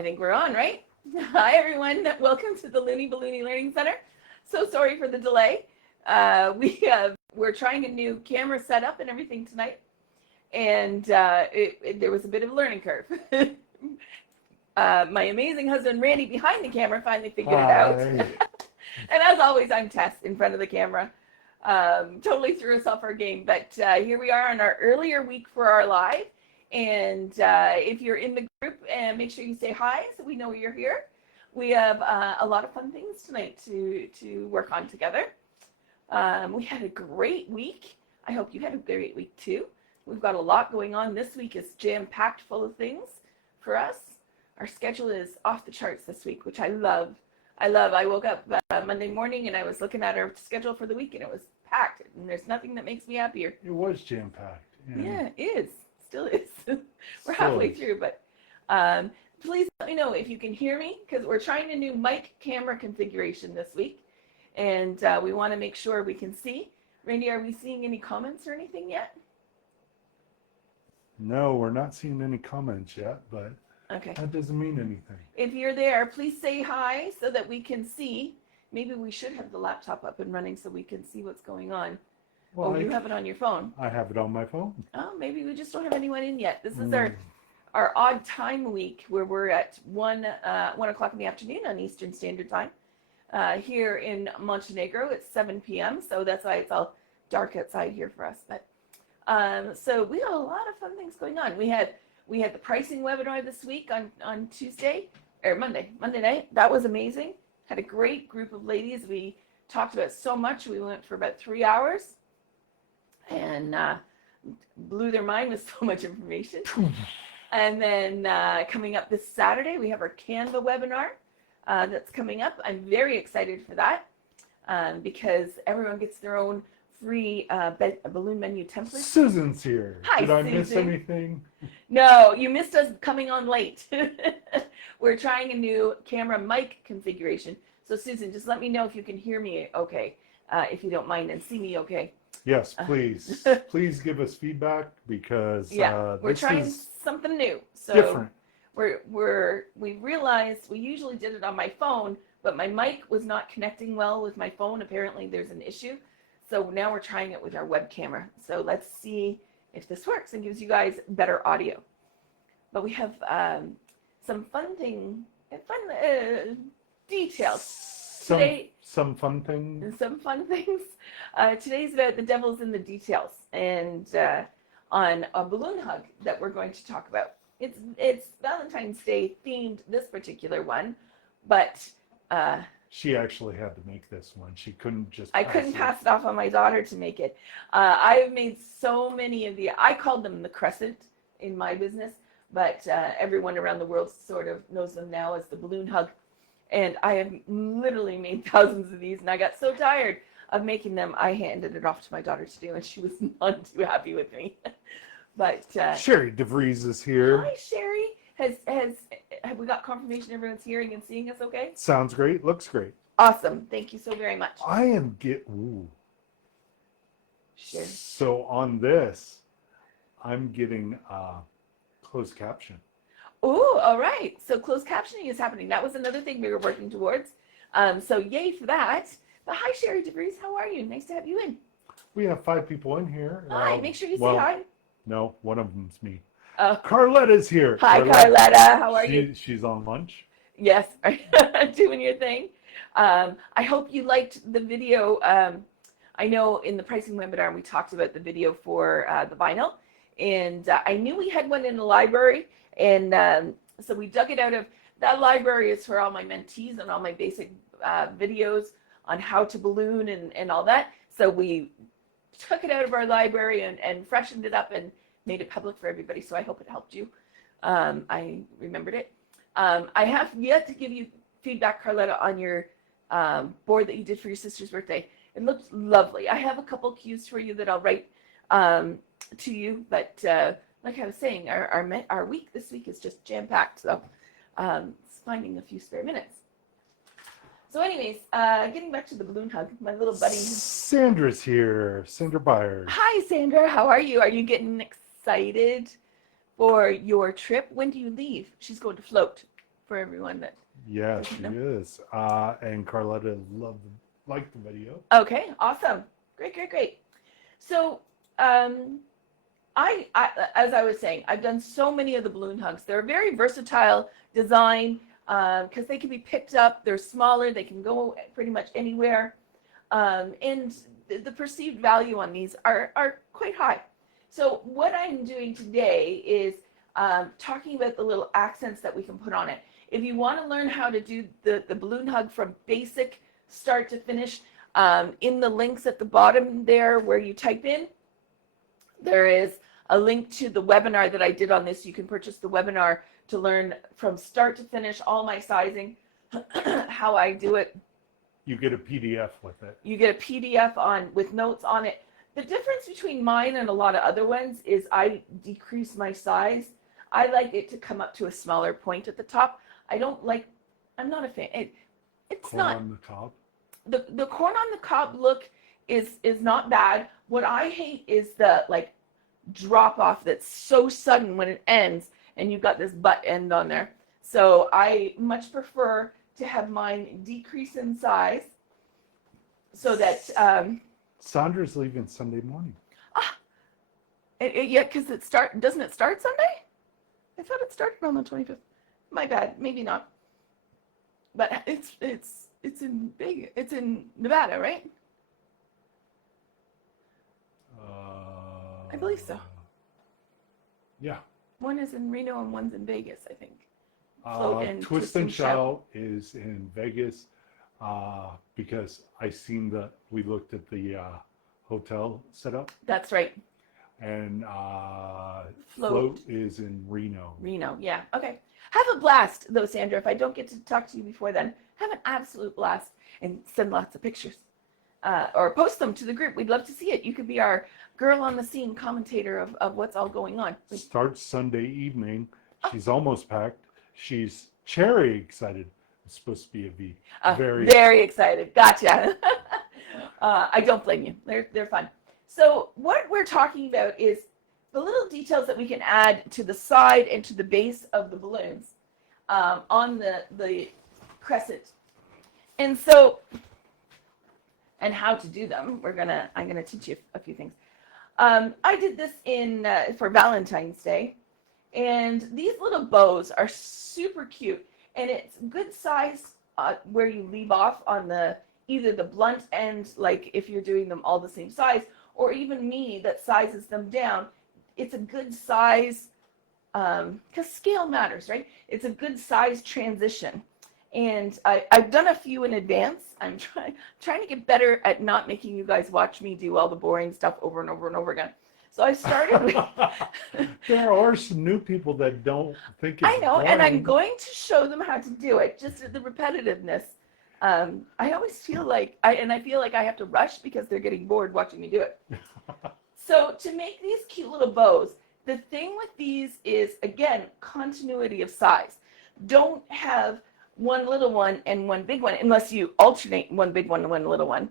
I think we're on, right? Hi, everyone. Welcome to the Looney Balloony Learning Center. So sorry for the delay. We're trying a new camera setup and everything tonight, and there was a bit of a learning curve. My amazing husband, Randy, behind the camera, finally figured it out. And as always, I'm Tess in front of the camera. Totally threw us off our game, but here we are on our earlier week for our live. And if you're in the group, make sure you say hi so we know you're here. We have a lot of fun things tonight to work on together. We had a great week. I hope you had a great week too. We've got a lot going on. This week is jam-packed full of things for us. Our schedule is off the charts this week, which I love. I woke up Monday morning and I was looking at our schedule for the week and it was packed. And there's nothing that makes me happier. It was jam-packed. Yeah, it is. Still is. We're halfway through, but please let me know if you can hear me because we're trying a new mic camera configuration this week, and we want to make sure we can see. Randy, are we seeing any comments or anything yet? No, we're not seeing any comments yet, but okay, that doesn't mean anything. If you're there, please say hi so that we can see. Maybe we should have the laptop up and running so we can see what's going on. Well, you have it on your phone. I have it on my phone. Oh, maybe we just don't have anyone in yet. This is our odd time week where we're at 1 o'clock in the afternoon on Eastern Standard Time. Here in Montenegro, it's 7 p.m., so that's why it's all dark outside here for us. But so we have a lot of fun things going on. We had the pricing webinar this week on Tuesday or Monday night. That was amazing. Had a great group of ladies. We talked about so much. We went for about 3 hours. And blew their mind with so much information. And then coming up this Saturday, we have our Canva webinar that's coming up. I'm very excited for that because everyone gets their own free balloon menu template. Susan's here. Hi, Did I Susan. miss anything? No, you missed us coming on late. We're trying a new camera mic configuration. So Susan, just let me know if you can hear me okay, if you don't mind, and see me okay. Yes, please. Please give us feedback because we're trying something new. So different. We realized we usually did it on my phone, but my mic was not connecting well with my phone. Apparently there's an issue. So now we're trying it with our web camera. So let's see if this works and gives you guys better audio. But we have some fun details. Today, some fun things. Today's about the devil's in the details, and on a balloon hug that we're going to talk about. It's Valentine's Day themed, this particular one, but she actually had to make this one. She couldn't just. I couldn't pass it off on my daughter to make it. I have made so many of I called them the crescent in my business, but everyone around the world sort of knows them now as the balloon hug. And I have literally made thousands of these, and I got so tired of making them, I handed it off to my daughter to do, and she was not too happy with me. But Sherry DeVries is here. Hi, Sherry. Have we got confirmation everyone's hearing and seeing us okay? Sounds great. Looks great. Awesome. Thank you so very much. I am Sure. So on this, I'm getting closed caption. Oh, all right. So closed captioning is happening. That was another thing we were working towards. So yay for that. But hi, Sherry DeVries. How are you? Nice to have you in. We have 5 people in here. Hi. Make sure you say hi. No, one of them's me. Oh. Carletta's here. Hi, Carletta. How are you? She's on lunch. Yes. Doing your thing. I hope you liked the video. I know in the pricing webinar, we talked about the video for the vinyl. And I knew we had one in the library. And so we dug it out of that library is for all my mentees and all my basic videos on how to balloon and all that. So we took it out of our library and freshened it up and made it public for everybody. So I hope it helped you. I remembered it. I have yet to give you feedback, Carletta, on your board that you did for your sister's birthday. It looks lovely. I have a couple cues for you that I'll write to you, but like I was saying, our week this week is just jam-packed, so it's finding a few spare minutes. So anyways, getting back to the balloon hug, my little buddy. Sandra's here, Sandra Byers. Hi, Sandra. How are you? Are you getting excited for your trip? When do you leave? She's going to float for everyone that. Yes, she is. And Carletta liked the video. Okay, awesome. Great. So, I, as I was saying, I've done so many of the balloon hugs. They're a very versatile design because they can be picked up. They're smaller. They can go pretty much anywhere. And the perceived value on these are quite high. So what I'm doing today is talking about the little accents that we can put on it. If you want to learn how to do the balloon hug from basic start to finish, in the links at the bottom there where you type in, there is a link to the webinar that I did on this. You can purchase the webinar to learn from start to finish, all my sizing, how I do it. You get a PDF with it. You get a PDF with notes on it. The difference between mine and a lot of other ones is I decrease my size. I like it to come up to a smaller point at the top. I'm not a fan. It's Corn not. on the cob. The corn on the cob look is not bad. What I hate is the like drop off that's so sudden when it ends and you've got this butt end on there. So I much prefer to have mine decrease in size so that Sandra's leaving Sunday morning. yeah, because doesn't it start Sunday? I thought it started on the 25th. My bad, maybe not. But it's in Nevada, right? I believe so. Yeah. One is in Reno and one's in Vegas, I think. Float and Twist and Shout is in Vegas because we looked at the hotel setup. That's right. And Float is in Reno. Reno, yeah. Okay. Have a blast, though, Sandra. If I don't get to talk to you before then, have an absolute blast and send lots of pictures. Or post them to the group. We'd love to see it. You could be our girl on the scene commentator of what's all going on. Starts Sunday evening. She's almost packed. She's cherry excited. It's supposed to be a V. Very excited. Gotcha. I don't blame you. They're fun. So what we're talking about is the little details that we can add to the side and to the base of the balloons on the crescent. And so, and how to do them. I'm gonna teach you a few things. I did this for Valentine's Day, and these little bows are super cute, and it's good size where you leave off on either the blunt end, like if you're doing them all the same size, or even me that sizes them down. It's a good size, because scale matters, right? It's a good size transition. And I've done a few in advance. I'm trying to get better at not making you guys watch me do all the boring stuff over and over and over again. So I started with... There are some new people that don't think it's I know, boring. and I'm going to show them how to do it, just the repetitiveness. I always feel like, I feel like I have to rush because they're getting bored watching me do it. So to make these cute little bows, the thing with these is, again, continuity of size. Don't have one little one and one big one unless you alternate one big one and one little one.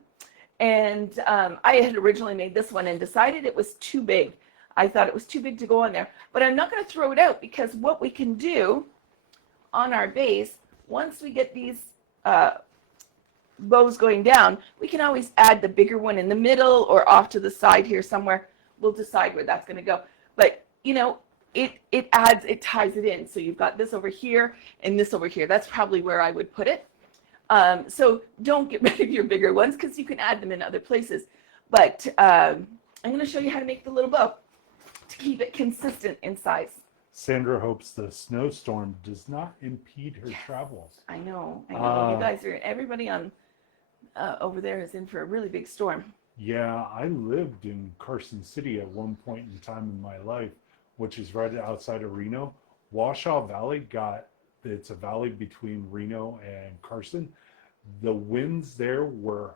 And I had originally made this one and decided it was too big. I thought it was too big to go on there. But I'm not going to throw it out because what we can do on our base, once we get these bows going down, we can always add the bigger one in the middle or off to the side here somewhere. We'll decide where that's going to go. But, you know, it ties it in. So you've got this over here and this over here. That's probably where I would put it. So don't get rid of your bigger ones because you can add them in other places. But I'm going to show you how to make the little bow to keep it consistent in size. Sandra hopes the snowstorm does not impede her travels. I know. You guys everybody on over there is in for a really big storm. Yeah, I lived in Carson City at one point in time in my life, which is right outside of Reno. Washoe Valley it's a valley between Reno and Carson. The winds there were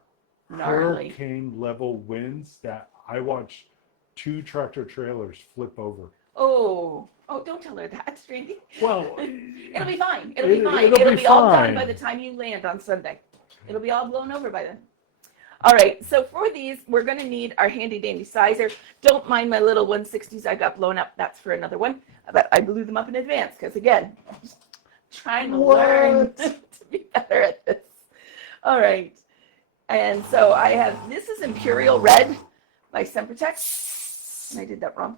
gnarly, hurricane level winds that I watched 2 tractor trailers flip over. Oh, don't tell her that, Randy. Well, it'll be fine. It'll be fine. It'll be all done by the time you land on Sunday. It'll be all blown over by then. All right, so for these, we're going to need our handy dandy sizer. Don't mind my little 160s I got blown up. That's for another one. But I blew them up in advance because, again, trying to learn What? to be better at this. All right. And so I have, this is Imperial Red by Sempertech. And I did that wrong.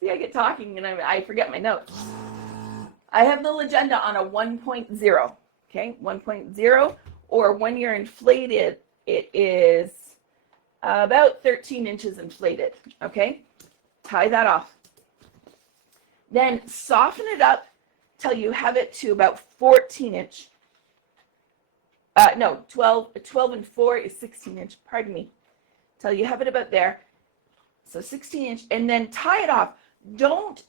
See, I get talking and I forget my notes. I have the Legenda on a 1.0. Okay, 1.0, or when you're inflated, it is about 13 inches inflated. Okay, tie that off. Then soften it up till you have it to about 14 inch. No, 12 and 4 is 16 inch, pardon me. Till you have it about there. So 16 inch, and then tie it off. Don't,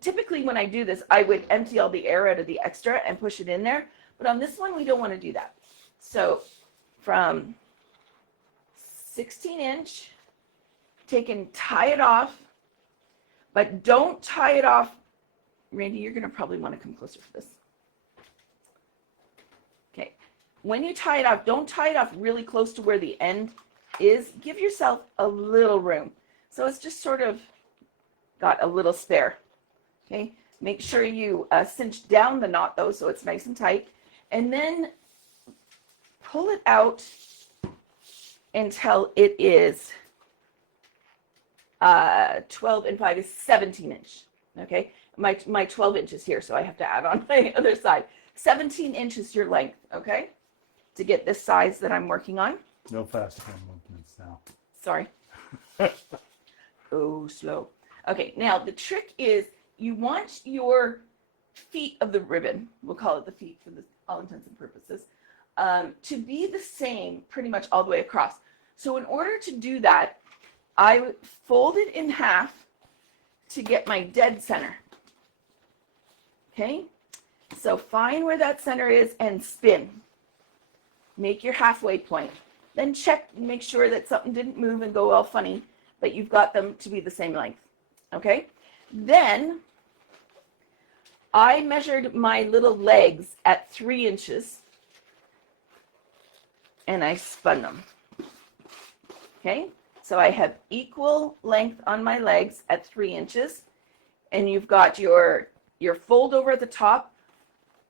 typically when I do this, I would empty all the air out of the extra and push it in there. But on this one, we don't want to do that. So from 16 inch, take and tie it off, but don't tie it off. Randy, you're going to probably want to come closer for this. Okay. When you tie it off, don't tie it off really close to where the end is. Give yourself a little room. So it's just sort of got a little spare. Okay. Make sure you cinch down the knot though, so it's nice and tight. And then pull it out until it is 12 and 5 is 17 inch. Okay, my 12 inches here, so I have to add on my other side. 17 inches your length, okay, to get this size that I'm working on. No fast hand movements now. Sorry. Oh, slow. Okay, now the trick is you want your feet of the ribbon, we'll call it the feet for all intents and purposes, to be the same pretty much all the way across. So in order to do that, I would fold it in half to get my dead center. Okay, so find where that center is and spin. Make your halfway point. Then check, make sure that something didn't move and go all funny, but you've got them to be the same length. Okay, then I measured my little legs at 3 inches and I spun them. Okay, so I have equal length on my legs at 3 inches, and you've got your fold over at the top.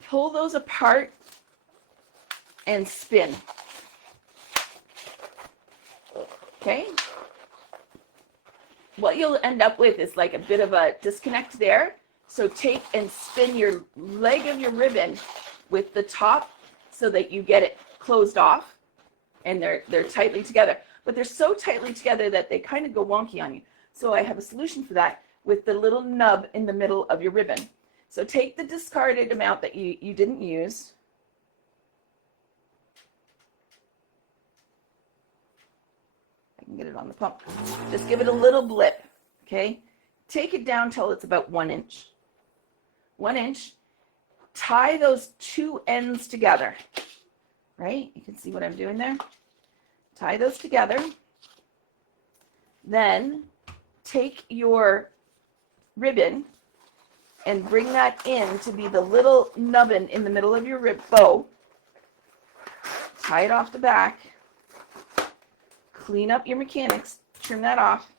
Pull those apart and spin. Okay, what you'll end up with is like a bit of a disconnect there. So take and spin your leg of your ribbon with the top so that you get it closed off, and they're tightly together. But they're so tightly together that they kind of go wonky on you. So I have a solution for that with the little nub in the middle of your ribbon. So take the discarded amount that you didn't use. I can get it on the pump. Just give it a little blip, okay? Take it down till it's about 1 inch. 1 inch. Tie those two ends together, right? You can see what I'm doing there. Tie those together. Then take your ribbon and bring that in to be the little nubbin in the middle of your bow. Tie it off the back. Clean up your mechanics. Trim that off.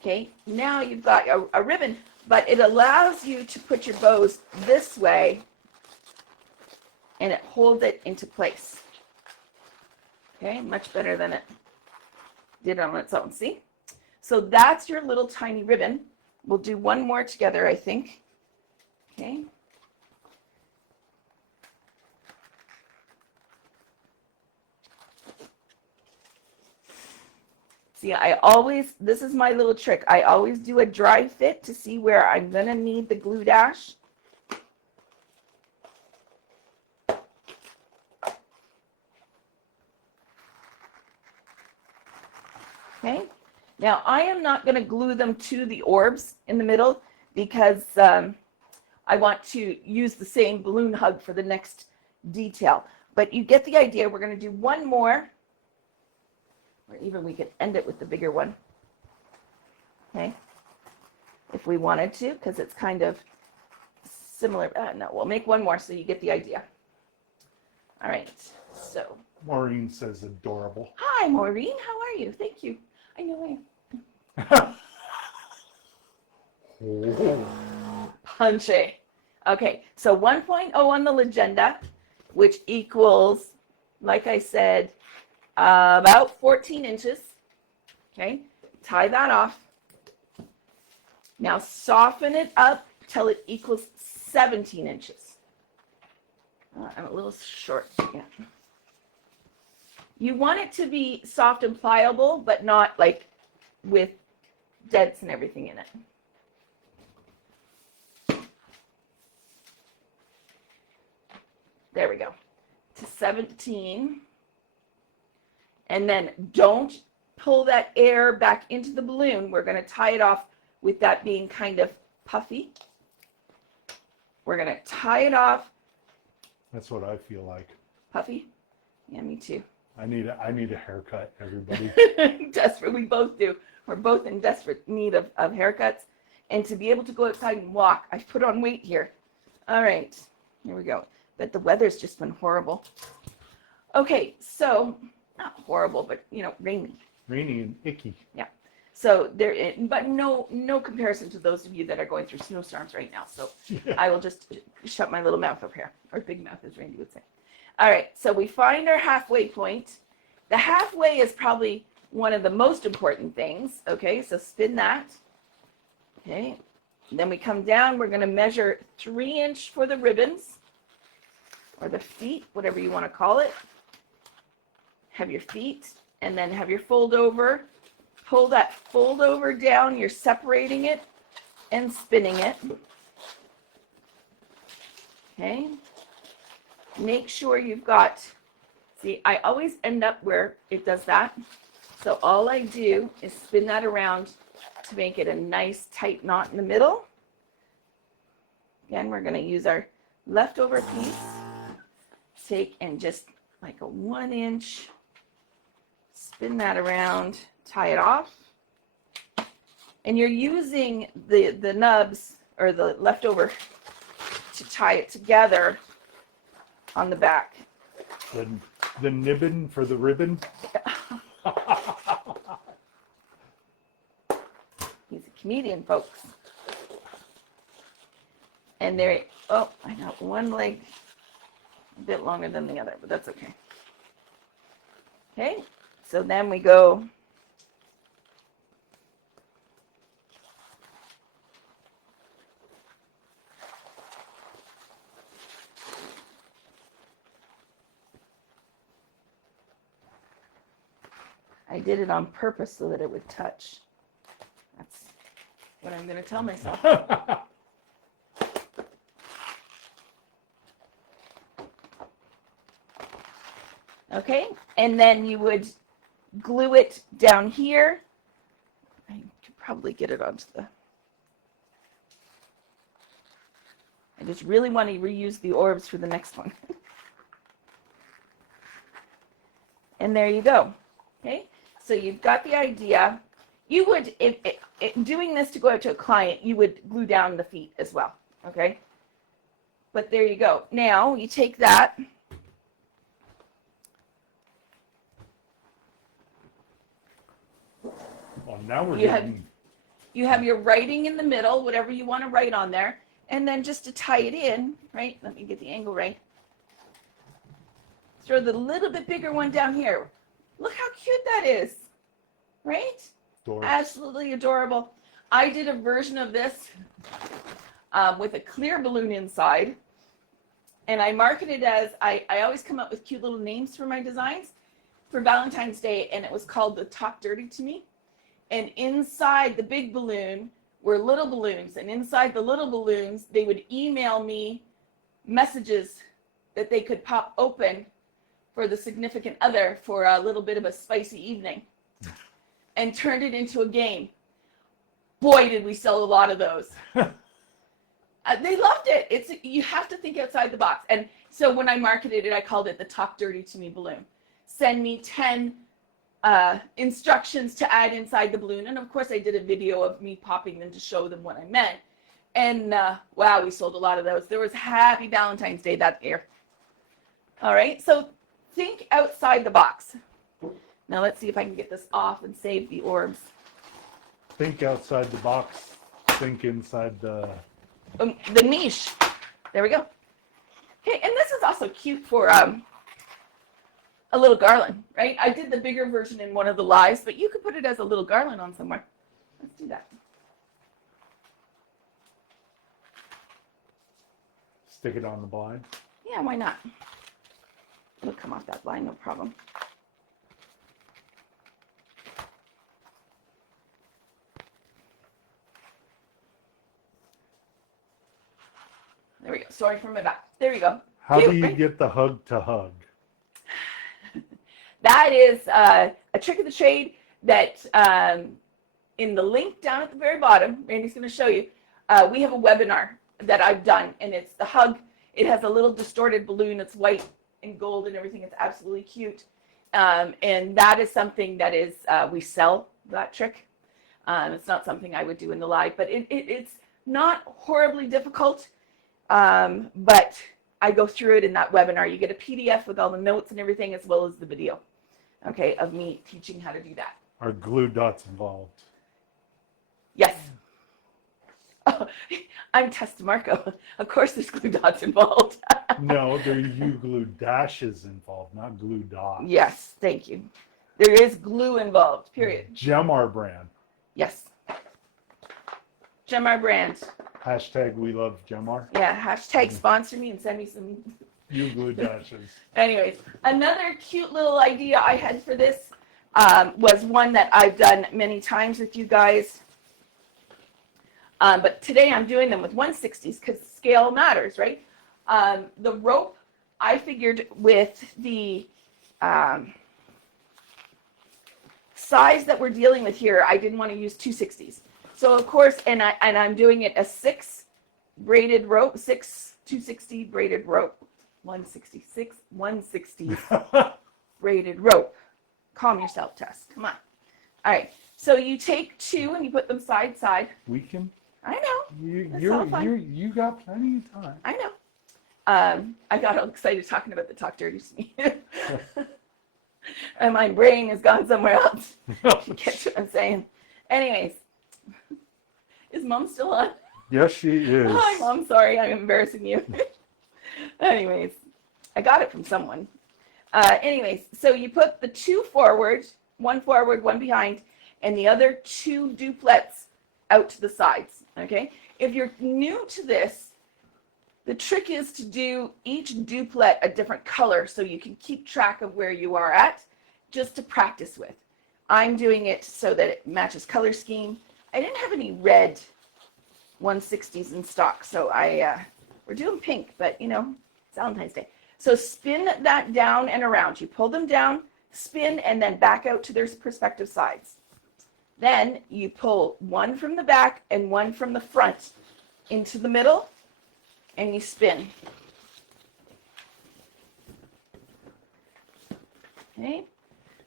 Okay, now you've got a ribbon, but it allows you to put your bows this way and it holds it into place. Okay, much better than it did on its own, see? So that's your little tiny ribbon. We'll do one more together, I think. Okay. See, this is my little trick. I always do a dry fit to see where I'm gonna need the glue dash. Okay, now I am not going to glue them to the orbs in the middle because I want to use the same balloon hug for the next detail. But you get the idea. We're going to do one more, or even we could end it with the bigger one. Okay, if we wanted to, because it's kind of similar. No, we'll make one more so you get the idea. All right, so. Maureen says adorable. Hi, Maureen. How are you? Thank you. I know I am. Oh. Punchy. Okay, so 1.0 on the legenda, which equals, like I said, about 14 inches. Okay, tie that off. Now soften it up till it equals 17 inches. I'm a little short. Yeah. You want it to be soft and pliable, but not like with dents and everything in it. There we go. To 17. And then don't pull that air back into the balloon. We're going to tie it off with that being kind of puffy. We're going to tie it off. That's what I feel like. Puffy? Yeah, me too. I need a haircut, everybody. Desperate. We both do. We're both in desperate need of haircuts. And to be able to go outside and walk, I've put on weight here. All right. Here we go. But the weather's just been horrible. Okay, so not horrible, but rainy. Rainy and icky. Yeah. So but no comparison to those of you that are going through snowstorms right now. So yeah. I will just shut my little mouth up here, or big mouth, as Randy would say. All right. So we find our halfway point. The halfway is probably one of the most important things. Okay. So spin that. Okay. And then we come down. We're going to measure 3 inch for the ribbons, or the feet, whatever you want to call it. Have your feet, and then have your fold over. Pull that fold over down. You're separating it and spinning it. Okay. Make sure you've got, see, I always end up where it does that. So all I do is spin that around to make it a nice tight knot in the middle. Again, we're going to use our leftover piece. Take and just like a 1 inch, spin that around, tie it off. And you're using the nubs or the leftover to tie it together on the back. The nibbin for the ribbon. He's a comedian, folks. And there, oh, I got one leg a bit longer than the other, but that's okay. Okay, so then we go I did it on purpose so that it would touch. That's what I'm going to tell myself. Okay, and then you would glue it down here. I could probably get it onto the... I just really want to reuse the orbs for the next one. And there you go. Okay, so you've got the idea. You would, if doing this to go out to a client, you would glue down the feet as well. Okay, but there you go. Now you take that. Well, now we're you have your writing in the middle, whatever you want to write on there, and then just to tie it in, right? Let me get the angle right. Throw the little bit bigger one down here. Look how cute that is, right? Adorable. Absolutely adorable. I did a version of this with a clear balloon inside, and I marketed as, I always come up with cute little names for my designs for Valentine's Day, and it was called the Talk Dirty to Me. And inside the big balloon were little balloons, and inside the little balloons, they would email me messages that they could pop open for the significant other for a little bit of a spicy evening, and turned it into a game. Boy, did we sell a lot of those. They loved it. You have to think outside the box. And so when I marketed it, I called it the Talk Dirty to Me balloon. Send me 10 instructions to add inside the balloon. And of course, I did a video of me popping them to show them what I meant. And wow, we sold a lot of those. There was Happy Valentine's Day that year. All right, so think outside the box. Now let's see if I can get this off and save the orbs. Think outside the box. Think inside the niche. There we go. Okay, and this is also cute for a little garland, right? I did the bigger version in one of the lives, but you could put it as a little garland on somewhere. Let's do that. Stick it on the blind. Yeah, why not? It'll come off that blind, no problem. There we go. Sorry for my back. There we go. How Cute, do you right? get the hug to hug? That is a trick of the trade that in the link down at the very bottom, Randy's going to show you, we have a webinar that I've done, and it's the hug. It has a little distorted balloon. It's white and gold and everything. It's absolutely cute. And that is something that is, we sell that trick. It's not something I would do in the live, but it's not horribly difficult. But I go through it in that webinar. You get a PDF with all the notes and everything, as well as the video, okay, of me teaching how to do that. Are glue dots involved? Yes. Oh, I'm Tess DeMarco. Of course there's glue dots involved. No, there are glue dashes involved, not glue dots. Yes, thank you. There is glue involved, period. Gemar brand. Yes. Gemar brand. Hashtag we love Gemar. Yeah, hashtag sponsor me and send me some. You glue dashes. Anyways, another cute little idea I had for this was one that I've done many times with you guys. But today I'm doing them with 1/60s because scale matters, right? The rope, I figured with the size that we're dealing with here, I didn't want to use 2/60s. So of course, and I'm doing it a 6 braided rope, 6 260 braided rope, 166 160 braided rope. Calm yourself, Tess. Come on. All right. So you take 2 and you put them side to side. We can. I know. You got plenty of time. I know. I got all excited talking about the talk dirty to me. And my brain has gone somewhere else. Get what I'm saying. Anyways, is Mom still on? Yes, she is. Hi, Mom. Sorry, I'm embarrassing you. Anyways, I got it from someone. Anyways, so you put the 2 forward, one behind, and the other 2 duplets out to the sides. Okay. If you're new to this, the trick is to do each duplet a different color so you can keep track of where you are at, just to practice with. I'm doing it so that it matches color scheme. I didn't have any red 1/60s in stock, so we're doing pink, but you know, it's Valentine's Day. So spin that down and around. You pull them down, spin, and then back out to their respective sides. Then you pull one from the back and one from the front into the middle, and you spin. Okay.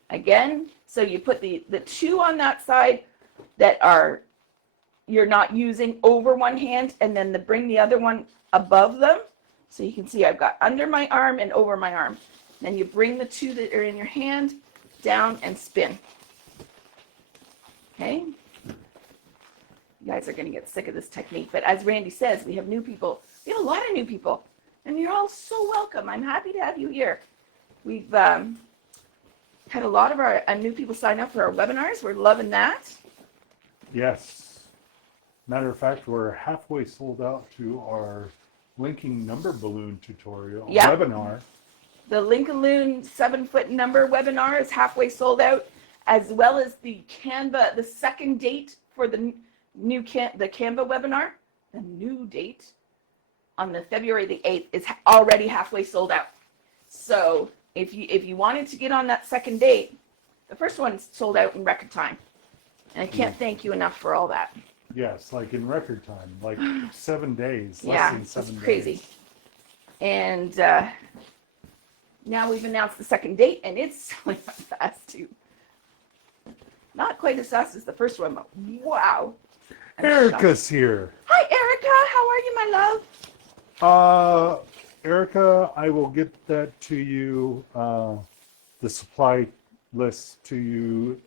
Again, so you put the 2 on that side that are you're not using over one hand, and then bring the other one above them. So you can see I've got under my arm and over my arm. Then you bring the 2 that are in your hand down and spin. Okay. You guys are going to get sick of this technique, but as Randy says, we have new people. We have a lot of new people, and you're all so welcome. I'm happy to have you here. We've had a lot of our new people sign up for our webinars. We're loving that. Yes. Matter of fact, we're halfway sold out to our linking number balloon tutorial webinar. The Linkaloon 7-foot number webinar is halfway sold out, as well as the Canva, the second date for the new the Canva webinar. The new date on the February the 8th is already halfway sold out. So if you wanted to get on that second date, the first one's sold out in record time. And I can't thank you enough for all that. Yes, like in record time, like 7 days, Yeah, less than 7 it's crazy. days. And now we've announced the second date, and it's selling fast too. Not quite as fast as the first one, but wow. I'm Erica's shocked. here. Hi, Erica. How are you, my love? Erica, I will get that to you, the supply list to you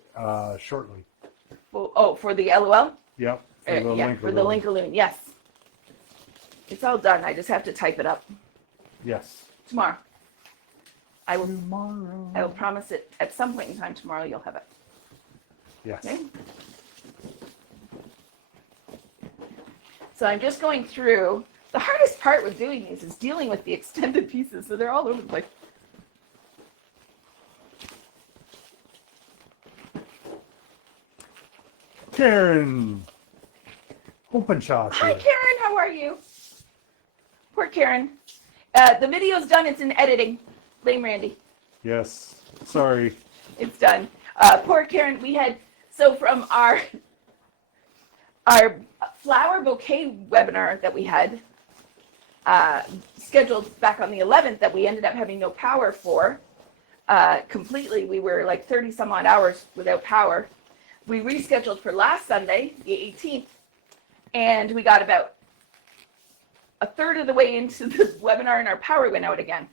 shortly. Oh, for the LOL? Yep. For the Linkaloon, yes. It's all done. I just have to type it up Yes. tomorrow. I will Tomorrow. promise it at some point in time tomorrow you'll have it. Yes. Okay? So I'm just going through. The hardest part with doing these is dealing with the extended pieces, so they're all over the place. Karen. Open shots. Hi, here. Karen. How are you? Poor Karen. The video's done. It's in editing. Blame Randy. Yes. Sorry. It's done. Poor Karen. We had, so from our flower bouquet webinar that we had scheduled back on the 11th that we ended up having no power for completely. We were like 30 some odd hours without power. We rescheduled for last Sunday, the 18th, and we got about a third of the way into the webinar and our power went out again.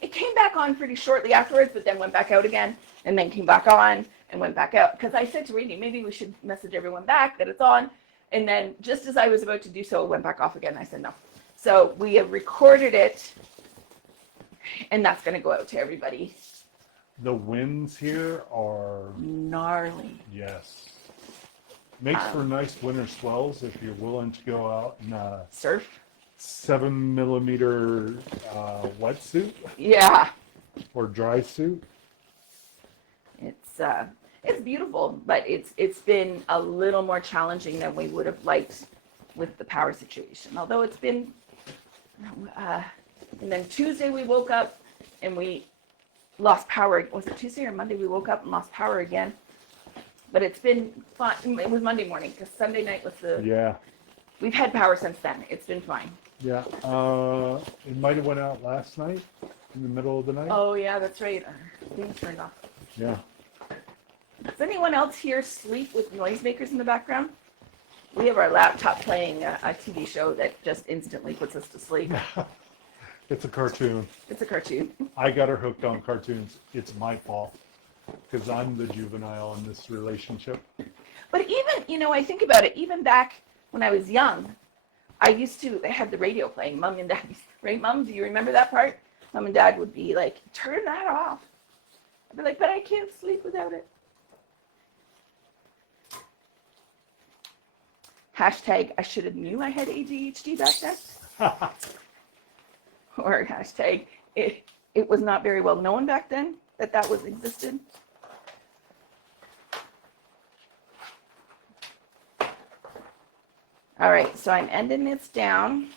It came back on pretty shortly afterwards, but then went back out again, and then came back on and went back out. Because I said to Randy, maybe we should message everyone back that it's on. And then just as I was about to do so, it went back off again. I said no. So we have recorded it, and that's going to go out to everybody. The winds here are, Gnarly. yes. Makes for nice winter swells if you're willing to go out in a Surf. 7mm wetsuit Yeah. or dry suit. It's beautiful, but it's been a little more challenging than we would have liked with the power situation. Although it's been, and then Tuesday we woke up and we lost power. Was it Tuesday or Monday? We woke up and lost power again. But it's been fun. It was Monday morning because Sunday night was the. Yeah. We've had power since then. It's been fine. Yeah. It might have went out last night in the middle of the night. Oh yeah, that's right. Our thing turned off. Yeah. Does anyone else here sleep with noisemakers in the background? We have our laptop playing a TV show that just instantly puts us to sleep. It's a cartoon. It's a cartoon. I got her hooked on cartoons. It's my fault because I'm the juvenile in this relationship. But even, I think about it, even back when I was young, I used to have the radio playing, Mom and Dad, right, Mom? Do you remember that part? Mom and Dad would be like, turn that off. I'd be like, but I can't sleep without it. Hashtag, I should have knew I had ADHD back then. Or hashtag, it was not very well known back then that was existed. All right, so I'm ending this down.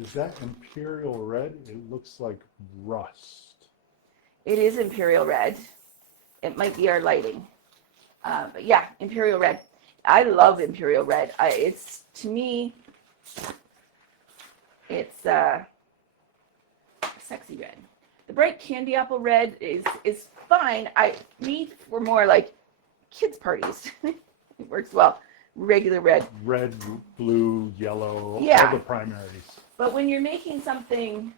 Is that Imperial Red? It looks like rust. It is Imperial Red. It might be our lighting. But yeah, Imperial Red. I love Imperial Red. It's, to me, it's sexy red. The bright candy apple red is fine. For more like kids parties. It works well. Regular red. Red, blue, yellow, Yeah. all the primaries. But when you're making something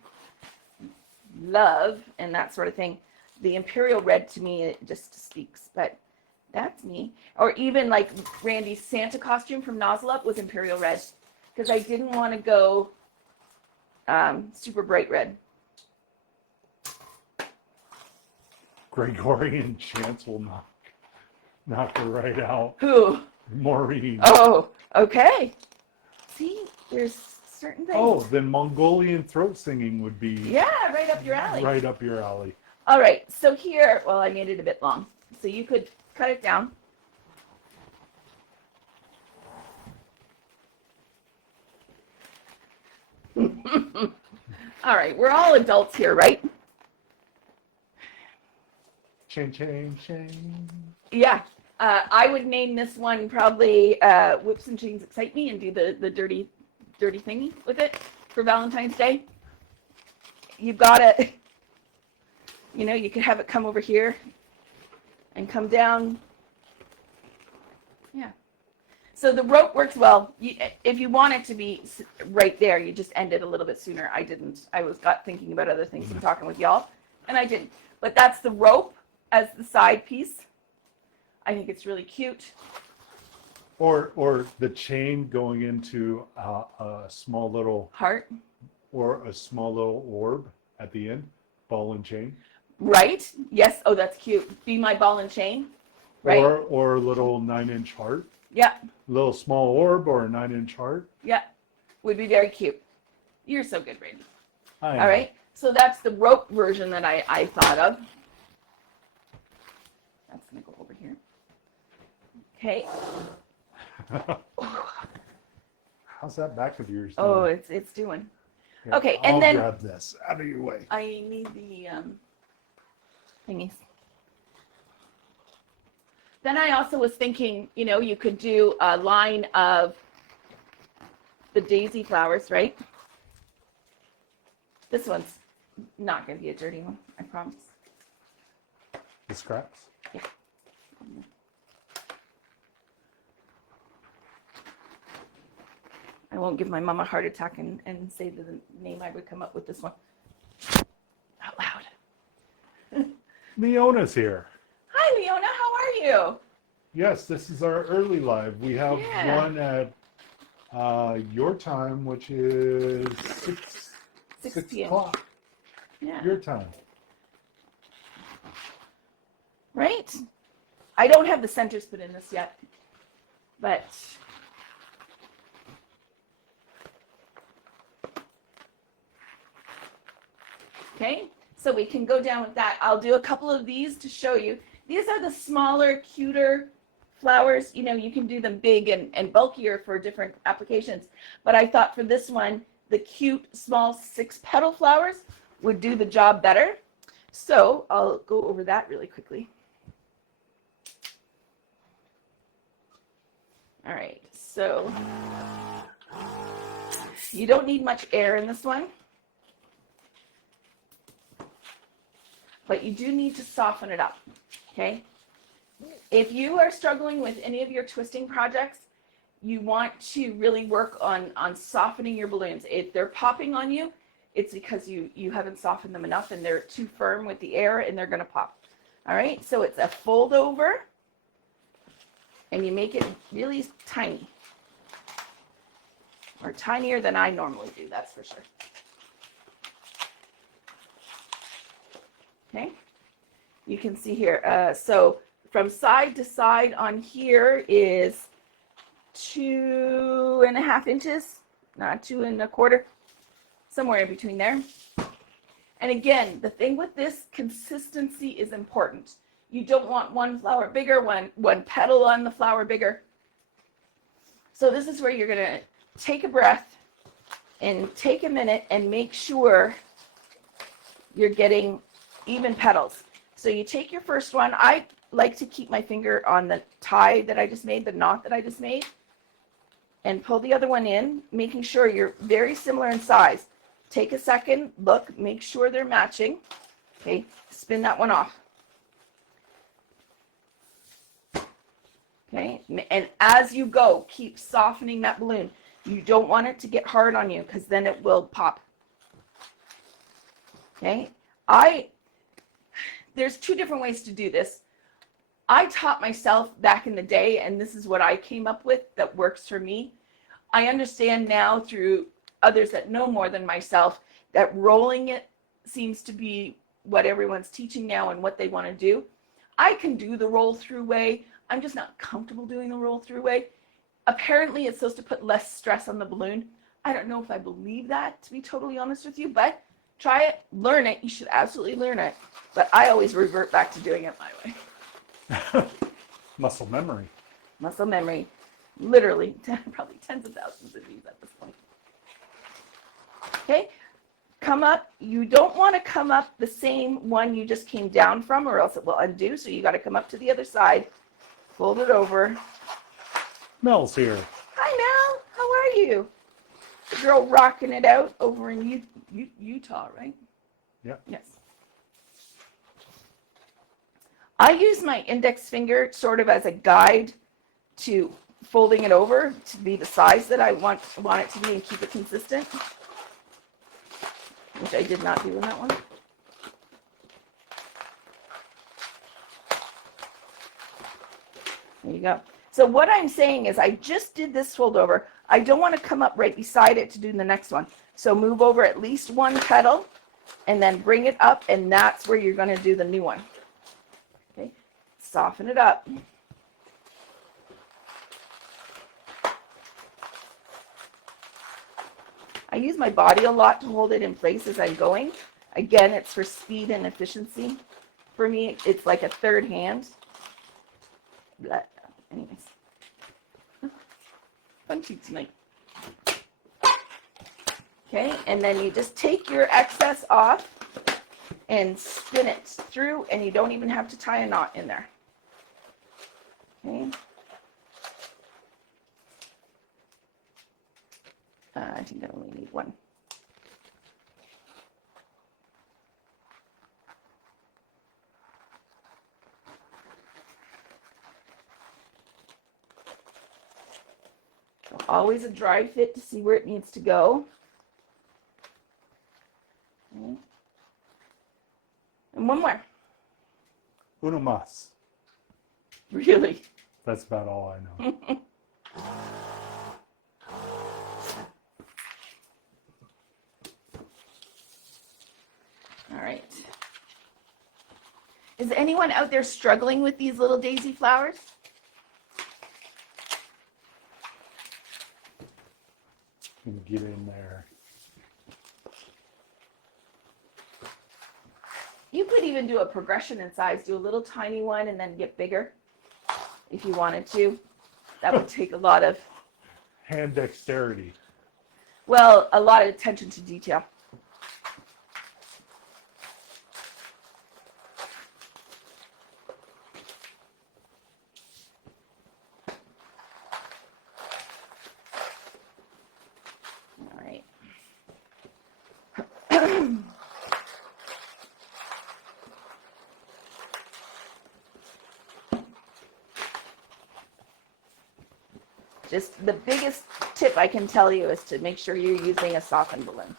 love and that sort of thing, the Imperial Red to me, it just speaks. But that's me. Or even like Randy's Santa costume from Nozzle Up was Imperial Red. Because I didn't want to go super bright red. Gregorian chants will knock her right out. Who? Maureen. Oh, okay. See, there's certain things. Oh, then Mongolian throat singing would be Yeah, right up your alley. right up your alley. All right, so here, well, I made it a bit long. So you could cut it down. All right, we're all adults here, right? Chain, chain, chain. Yeah. I would name this one probably Whips and Chains Excite Me and do the dirty thingy with it for Valentine's Day. You've got to, you could have it come over here and come down. Yeah. So the rope works well. If you want it to be right there, you just end it a little bit sooner. I didn't. I got thinking about other things and talking with y'all, and I didn't. But that's the rope as the side piece. I think it's really cute. Or the chain going into a small little, Heart. or a small little orb at the end, ball and chain. Right? Yes. Oh, that's cute. Be my ball and chain. Right? Or a little 9-inch heart. Yeah. A little small orb or a 9-inch heart. Yeah. Would be very cute. You're so good, Brady. All right. So that's the rope version that I thought of. That's going to go over here. Okay. How's that back of yours? Oh, it's doing. Here, Okay, I'll and then grab this out of your way. I need the thingies. Then I also was thinking, you could do a line of the daisy flowers, right? This one's not going to be a dirty one, I promise. The scraps? Yeah. I won't give my mom a heart attack and say the name I would come up with this one out loud. Leona's here. Hi, Leona. How are you? Yes, this is our early live. We have Yeah. one at your time, which is 6 p.m. o'clock. Yeah. Your time. Right? I don't have the centers put in this yet, but okay, so we can go down with that. I'll do a couple of these to show you. These are the smaller, cuter flowers. You can do them big and bulkier for different applications. But I thought for this one, the cute, small 6-petal flowers would do the job better. So I'll go over that really quickly. All right, so you don't need much air in this one, but you do need to soften it up, okay? If you are struggling with any of your twisting projects, you want to really work on softening your balloons. If they're popping on you, it's because you haven't softened them enough and they're too firm with the air and they're gonna pop. All right, so it's a fold over and you make it really tiny. Or tinier than I normally do, that's for sure. Okay, you can see here, so from side to side on here is 2.5 inches, not 2 1/4, somewhere in between there. And again, the thing with this, consistency is important. You don't want one flower bigger, one petal on the flower bigger. So this is where you're gonna take a breath and take a minute and make sure you're getting even petals. So you take your first one. I like to keep my finger on the tie that I just made, the knot that I just made, and pull the other one in, making sure you're very similar in size. Take a second, look, make sure they're matching. Okay, spin that one off. Okay, and as you go, keep softening that balloon. You don't want it to get hard on you because then it will pop. Okay, there's 2 different ways to do this. I taught myself back in the day, and this is what I came up with that works for me. I understand now through others that know more than myself that rolling it seems to be what everyone's teaching now and what they want to do. I can do the roll through way. I'm just not comfortable doing the roll through way. Apparently it's supposed to put less stress on the balloon. I don't know if I believe that, to be totally honest with you, but try it, learn it. You should absolutely learn it. But I always revert back to doing it my way. Muscle memory. Muscle memory. Literally, probably tens of thousands of these at this point. Okay, come up. You don't want to come up the same one you just came down from or else it will undo. So you got to come up to the other side, fold it over. Mel's here. Hi, Mel. How are you? The girl rocking it out over in Utah, right? Yeah. Yes. I use my index finger sort of as a guide to folding it over to be the size that I want it to be and keep it consistent, which I did not do in that one. There you go. So what I'm saying is I just did this fold over. I don't want to come up right beside it to do the next one. So move over at least one petal and then bring it up, and that's where you're going to do the new one. Okay, soften it up. I use my body a lot to hold it in place as I'm going. Again, it's for speed and efficiency. For me, it's like a third hand. But anyways, fun tea tonight. Okay, and then you just take your excess off and spin it through, and you don't even have to tie a knot in there. Okay. I think I only need one. So always a dry fit to see where it needs to go. Okay. And one more. Uno más. Really? That's about all I know. All right. Is anyone out there struggling with these little daisy flowers? Can get in there. You could even do a progression in size, do a little tiny one and then get bigger if you wanted to. That would take a lot of Hand dexterity. well, a lot of attention to detail. All right. Just the biggest tip I can tell you is to make sure you're using a softened balloon.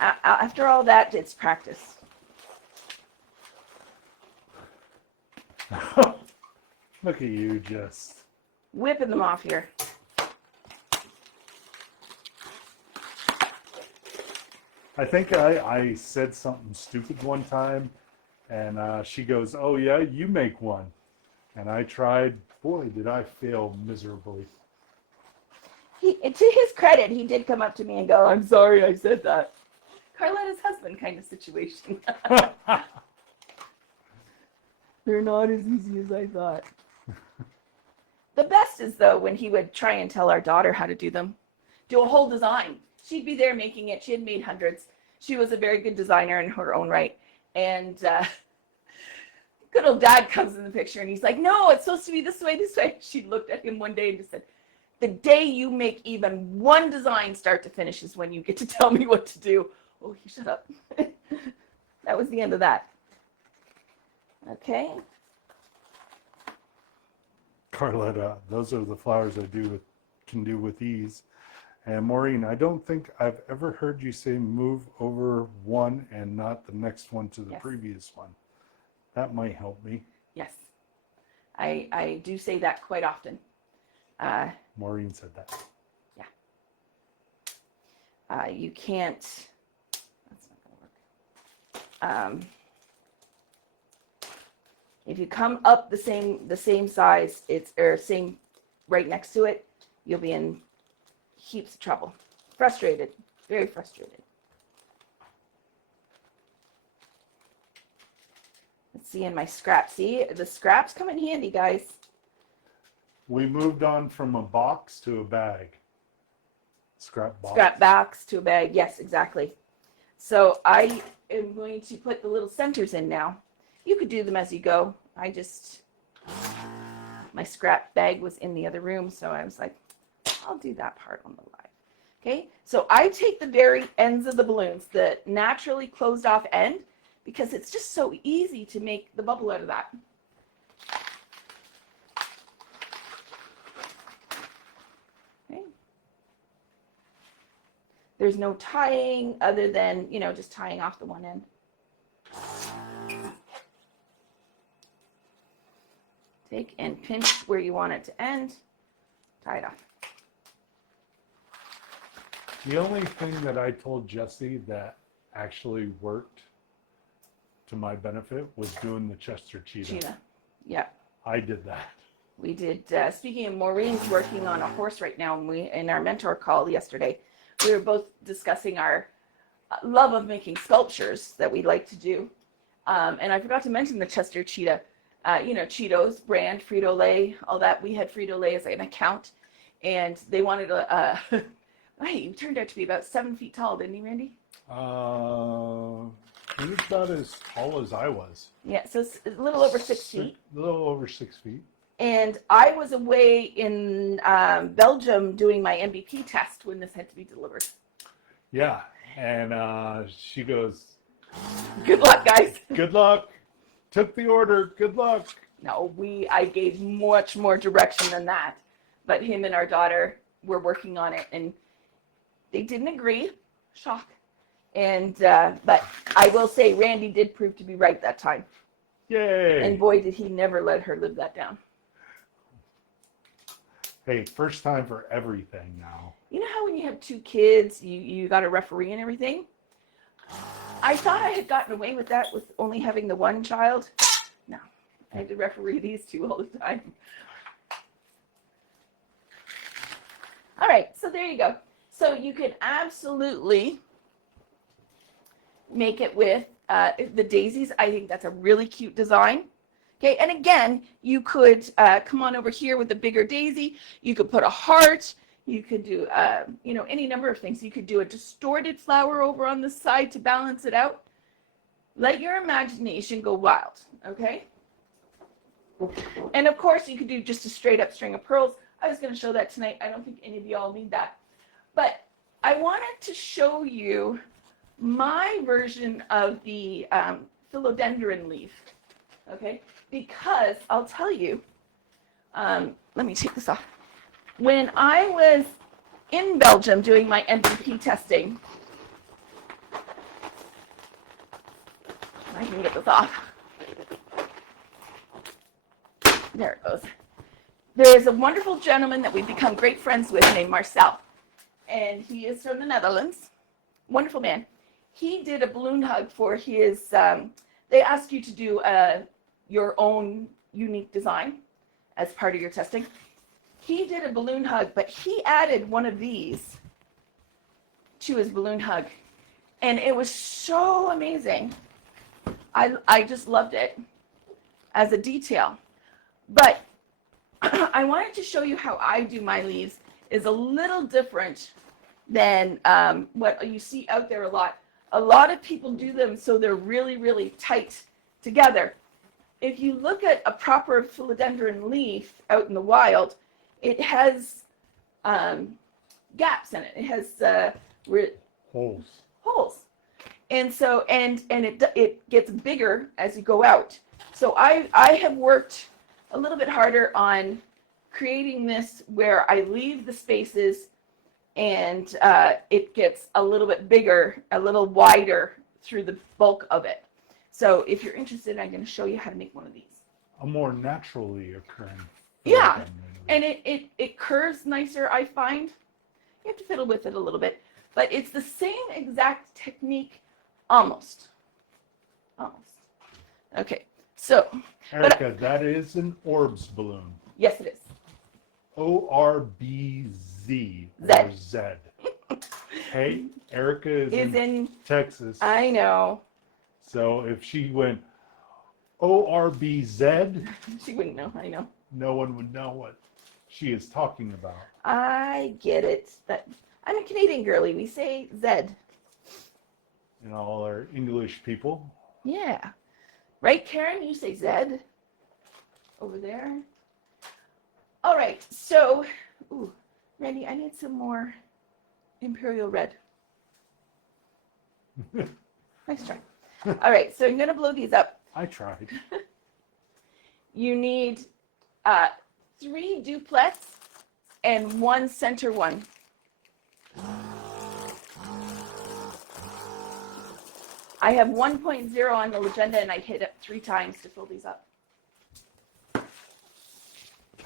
After all that, it's practice. Look at you just. Whipping them off here. I think I said something stupid one time, and she goes, "Oh yeah, you make one." And I tried. Boy, did I fail miserably. To his credit, he did come up to me and go, "I'm sorry I said that." Carletta's husband kind of situation. They're not as easy as I thought. The best is, though, when he would try and tell our daughter how to do them. Do a whole design. She'd be there making it. She had made hundreds. She was a very good designer in her own right. And good old dad comes in the picture and he's like, "No, it's supposed to be this way, this way." She looked at him one day and just said, "The day you make even one design start to finish is when you get to tell me what to do." Oh, you shut up. That was the end of that. Okay. Carletta, those are the flowers I can do with ease. And Maureen, I don't think I've ever heard you say move over one and not the next one to the Yes. previous one. That might help me. Yes. I do say that quite often. Maureen said that. You can't, that's not going to work. If you come up the same size, or same right next to it, you'll be in heaps of trouble. Frustrated, very frustrated. Let's see in my scrap. See, the scraps come in handy, guys. We moved on from a box to a bag. Scrap box. Scrap box to a bag. Yes, exactly. So I am going to put the little centers in now. You could do them as you go. My scrap bag was in the other room, so I was like, I'll do that part on the live. Okay, so I take the very ends of the balloons, the naturally closed off end, because it's just so easy to make the bubble out of that. Okay. There's no tying other than, just tying off the one end. Take and pinch where you want it to end. Tie it off. The only thing that I told Jesse that actually worked to my benefit was doing the Chester Cheetah. Yeah. I did that. We did. Speaking of, Maureen's working on a horse right now, and we, in our mentor call yesterday, we were both discussing our love of making sculptures that we like to do. And I forgot to mention the Chester Cheetah. Cheetos brand, Frito-Lay, all that. We had Frito-Lay as an account, and they wanted a. He turned out to be about 7 feet tall, didn't he, Randy? He was about as tall as I was. Yeah, so it's a little over 6 feet. A little over 6 feet. And I was away in Belgium doing my MVP test when this had to be delivered. Yeah, and she goes, "Good luck, guys." Good luck. Took the order. Good luck. No, I gave much more direction than that. But him and our daughter were working on it, and they didn't agree. Shock. And but I will say Randy did prove to be right that time. Yay. And boy, did he never let her live that down. Hey, first time for everything now. You know how when you have 2 kids, you got a referee and everything? I thought I had gotten away with that with only having the 1 child. No, I had to referee these 2 all the time. All right, so there you go. So you can absolutely make it with the daisies. I think that's a really cute design. Okay, and again, you could come on over here with a bigger daisy. You could put a heart. You could do, any number of things. You could do a distorted flower over on the side to balance it out. Let your imagination go wild, okay? And of course, you could do just a straight up string of pearls. I was going to show that tonight. I don't think any of y'all need that. But I wanted to show you my version of the philodendron leaf, okay? Because I'll tell you, let me take this off. When I was in Belgium doing my MVP testing, I can get this off. There it goes. There is a wonderful gentleman that we've become great friends with named Marcel, and he is from the Netherlands. Wonderful man. He did a balloon hug for his, they ask you to do your own unique design as part of your testing. He did a balloon hug, but he added one of these to his balloon hug, and it was so amazing. I just loved it as a detail. But I wanted to show you how I do my leaves is a little different than what you see out there a lot. A lot of people do them so they're really, really tight together. If you look at a proper philodendron leaf out in the wild, it has gaps in it. It has holes. And so, and it gets bigger as you go out. So I have worked a little bit harder on creating this where I leave the spaces and it gets a little bit bigger, a little wider through the bulk of it. So if you're interested, I'm going to show you how to make one of these. A more naturally occurring. Yeah, and it curves nicer, I find. You have to fiddle with it a little bit, but it's the same exact technique, almost. Okay, so. Erica, that is an orbs balloon. Yes, it is. O-R-B-Z. Or Z. Hey, Erica is in Texas. I know. So if she went O-R-B-Z, she wouldn't know. I know. No one would know what she is talking about. I get it. But I'm a Canadian girly. We say Z. And all our English people. Yeah. Right, Karen? You say Z over there. All right. So, Randy, I need some more Imperial Red. Nice try. All right. So I'm going to blow these up. I tried. You need 3 duplets and 1 center one. I have 1.0 on the Legenda, and I hit it 3 times to fill these up.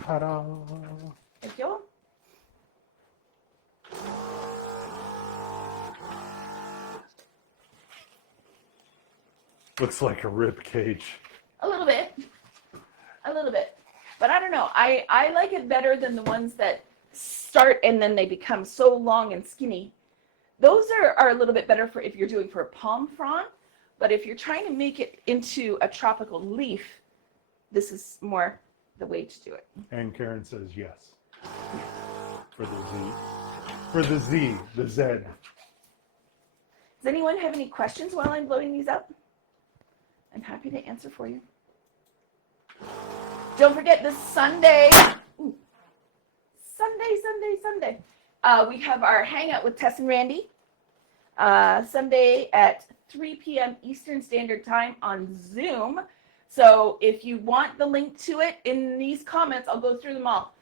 Ta-da! Thank you. Looks like a rib cage. A little bit. A little bit. But I don't know. I like it better than the ones that start and then they become so long and skinny. Those are a little bit better for if you're doing for a palm frond. But if you're trying to make it into a tropical leaf, this is more the way to do it. And Karen says yes. For the Z. For the Z, the Z. Does anyone have any questions while I'm blowing these up? I'm happy to answer for you. Don't forget this Sunday. Sunday. We have our hangout with Tess and Randy. Sunday at 3 p.m. Eastern Standard Time on Zoom. So if you want the link to it in these comments, I'll go through them all.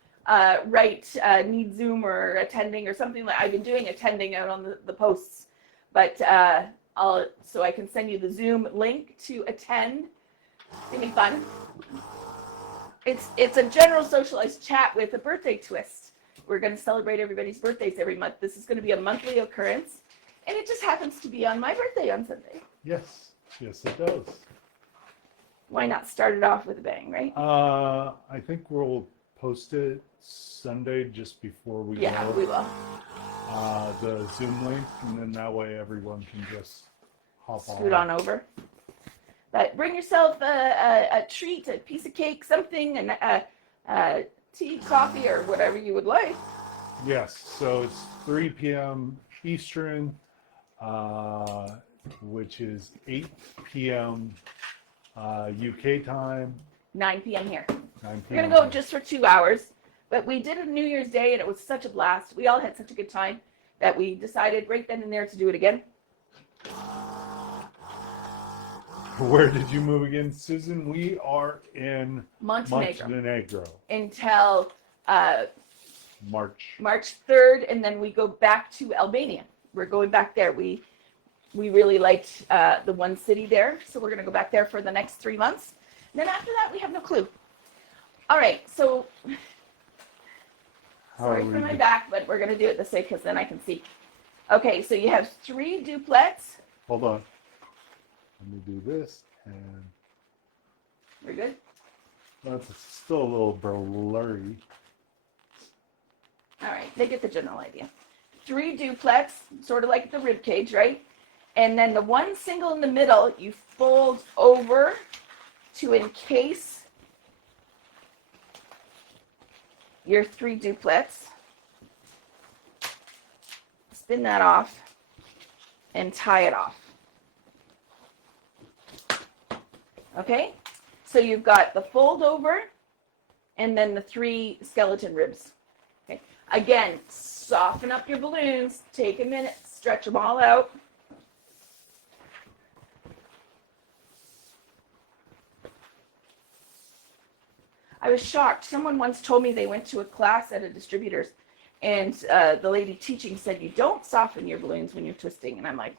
Write need Zoom or attending or something like I've been doing attending out on the posts. But so I can send you the Zoom link to attend. It's gonna be fun. It's a general socialized chat with a birthday twist. We're going to celebrate everybody's birthdays every month. This is going to be a monthly occurrence, and it just happens to be on my birthday on Sunday. Yes, it does. Why not start it off with a bang, right? I think we'll post it Sunday just before we Yeah, go. we will. The Zoom link, and then that way everyone can just hop Scoot on over. But bring yourself a treat, a piece of cake, something, and tea, coffee, or whatever you would like. Yes, so it's 3 p.m. Eastern, which is 8 p.m. UK time. 9 p.m. here. 9 p.m. We're going to go just for 2 hours. But we did a New Year's Day, and it was such a blast. We all had such a good time that we decided right then and there to do it again. Where did you move again, Susan? We are in Montenegro until March 3rd, and then we go back to Albania. We're going back there. We really liked the one city there, so we're going to go back there for the next 3 months. And then after that, we have no clue. All right, so sorry for my back, but we're going to do it this way because then I can see. Okay, so you have 3 duplets. Hold on. Let me do this, and We're good? that's still a little blurry. All right, they get the general idea. 3 duplets, sort of like the rib cage, right? And then the one single in the middle, you fold over to encase your 3 duplets. Spin that off and tie it off. Okay, so you've got the fold over and then the 3 skeleton ribs. Okay, again, soften up your balloons, take a minute, stretch them all out. I was shocked. Someone once told me they went to a class at a distributor's, and the lady teaching said, you don't soften your balloons when you're twisting. And I'm like,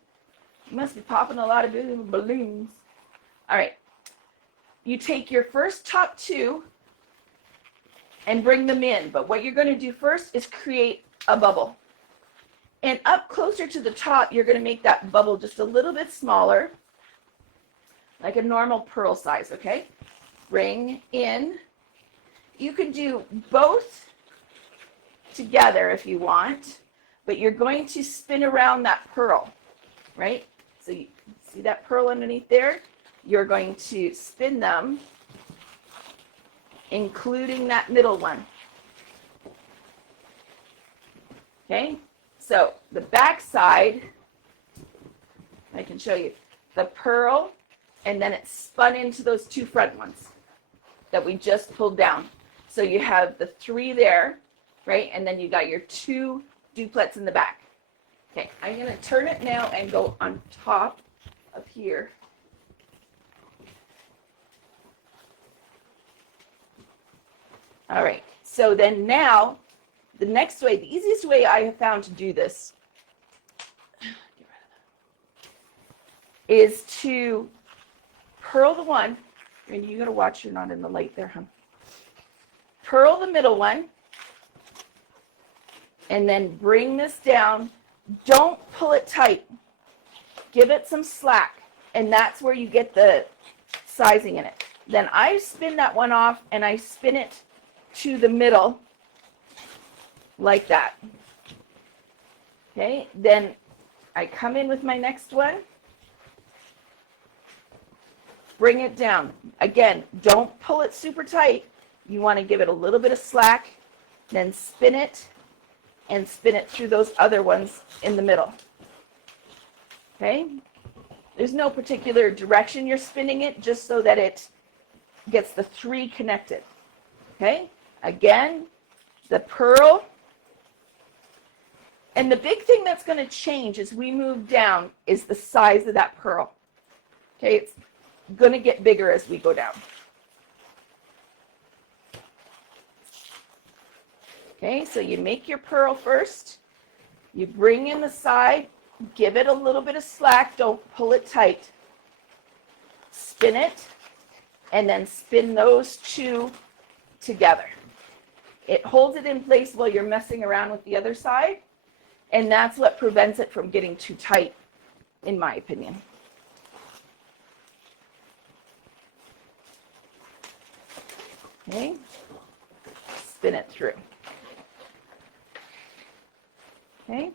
you must be popping a lot of balloons. All right. You take your first top 2 and bring them in. But what you're going to do first is create a bubble. And up closer to the top, you're going to make that bubble just a little bit smaller, like a normal pearl size, okay? Bring in. You can do both together if you want, but you're going to spin around that pearl, right? So you see that pearl underneath there? You're going to spin them, including that middle one. Okay, so the back side, I can show you, the pearl, and then it's spun into those 2 front ones that we just pulled down. So you have the 3 there, right? And then you got your 2 duplets in the back. Okay, I'm going to turn it now and go on top of here. All right, so then now, the next way, the easiest way I have found to do this is to purl the one, and you gotta watch you're not in the light there, huh? purl the middle one, and then bring this down. Don't pull it tight. Give it some slack, and that's where you get the sizing in it. Then I spin that one off, and I spin it to the middle like that. Okay, then I come in with my next one, bring it down. Again, don't pull it super tight. You want to give it a little bit of slack, then spin it and spin it through those other ones in the middle. Okay, there's no particular direction you're spinning it, just so that it gets the three connected. Okay, again, the purl. And the big thing that's going to change as we move down is the size of that purl. Okay, it's going to get bigger as we go down. Okay, so you make your purl first. You bring in the side, give it a little bit of slack, don't pull it tight. Spin it, and then spin those two together. It holds it in place while you're messing around with the other side, and that's what prevents it from getting too tight, in my opinion. Okay, spin it through. Okay,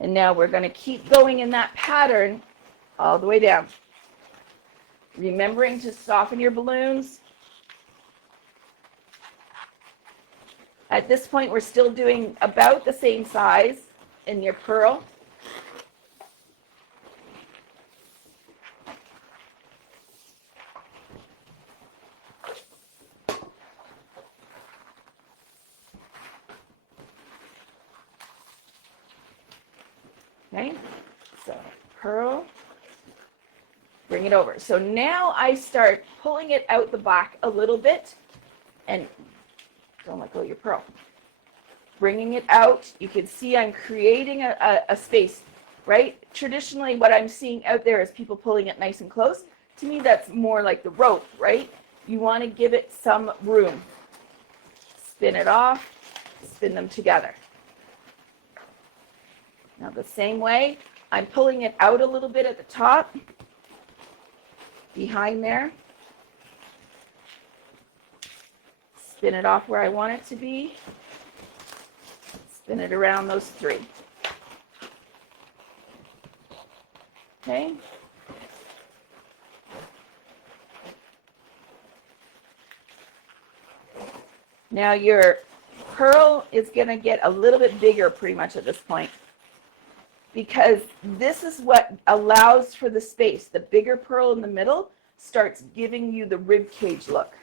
and now we're going to keep going in that pattern all the way down. Remembering to soften your balloons. At this point, we're still doing about the same size in your purl. Okay, so purl, bring it over. So now I start pulling it out the back a little bit, and don't let go of your purl. Bringing it out, you can see I'm creating a space, right? Traditionally, what I'm seeing out there is people pulling it nice and close. To me, that's more like the rope, right? You want to give it some room. Spin it off, spin them together. Now the same way, I'm pulling it out a little bit at the top, behind there. Spin it off where I want it to be. Spin it around those three. Okay. Now your purl is going to get a little bit bigger pretty much at this point, because this is what allows for the space. The bigger purl in the middle starts giving you the rib cage look.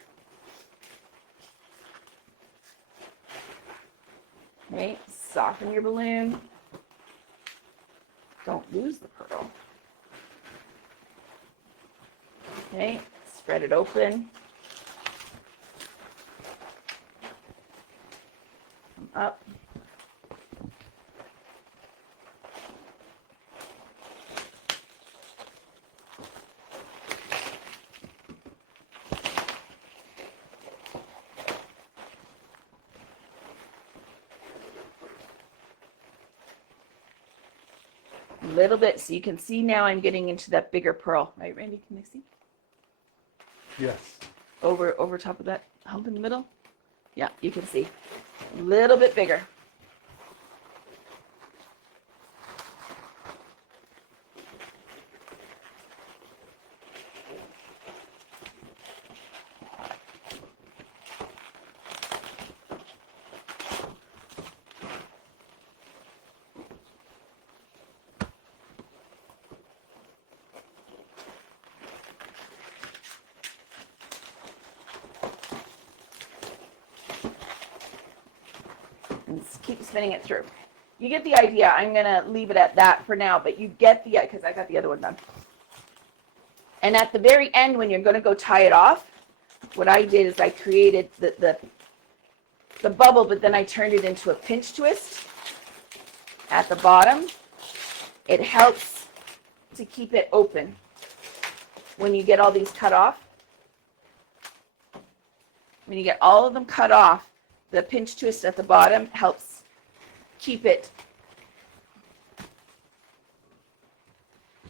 Okay, soften your balloon. Don't lose the purl. Okay, spread it open. Come up. Little bit, so you can see now I'm getting into that bigger purl. Right, Randy, can I see? Yes. Over top of that hump in the middle? Yeah, you can see. A little bit bigger. And keep spinning it through. You get the idea. I'm going to leave it at that for now, but you get the, because I got the other one done. And at the very end, when you're going to go tie it off, what I did is I created the bubble, but then I turned it into a pinch twist at the bottom. It helps to keep it open when you get all these cut off. when you get all of them cut off, the pinch twist at the bottom helps keep it.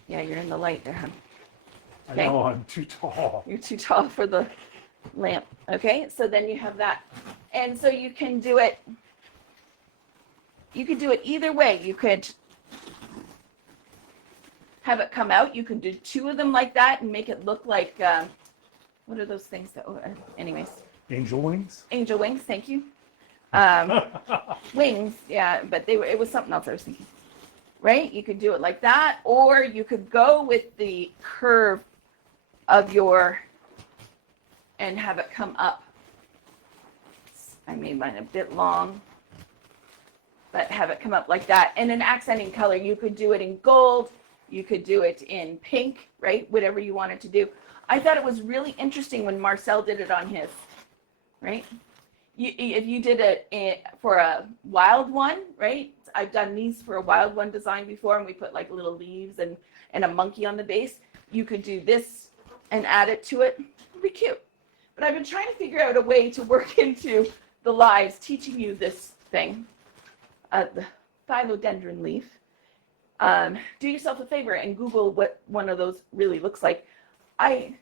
Yeah, you're in the light there, hon. I Okay. know I'm too tall. You're too tall for the lamp. Okay, so then you have that. And so you can do it, either way. You could have it come out. You can do 2 of them like that and make it look like, what are those things that, anyways. Angel wings? Angel wings, thank you. Wings, yeah, but it was something else I was thinking. Right? You could do it like that, or you could go with the curve of and have it come up. I made mine a bit long, but have it come up like that. And an accenting color, you could do it in gold, you could do it in pink, right? Whatever you wanted to do. I thought it was really interesting when Marcel did it on his, right? If you did it for a wild one, right? I've done these for a wild one design before, and we put like little leaves and a monkey on the base. You could do this and add it to it. It'd be cute. But I've been trying to figure out a way to work into the lives teaching you this thing, the Philodendron leaf. Do yourself a favor and Google what one of those really looks like. I'm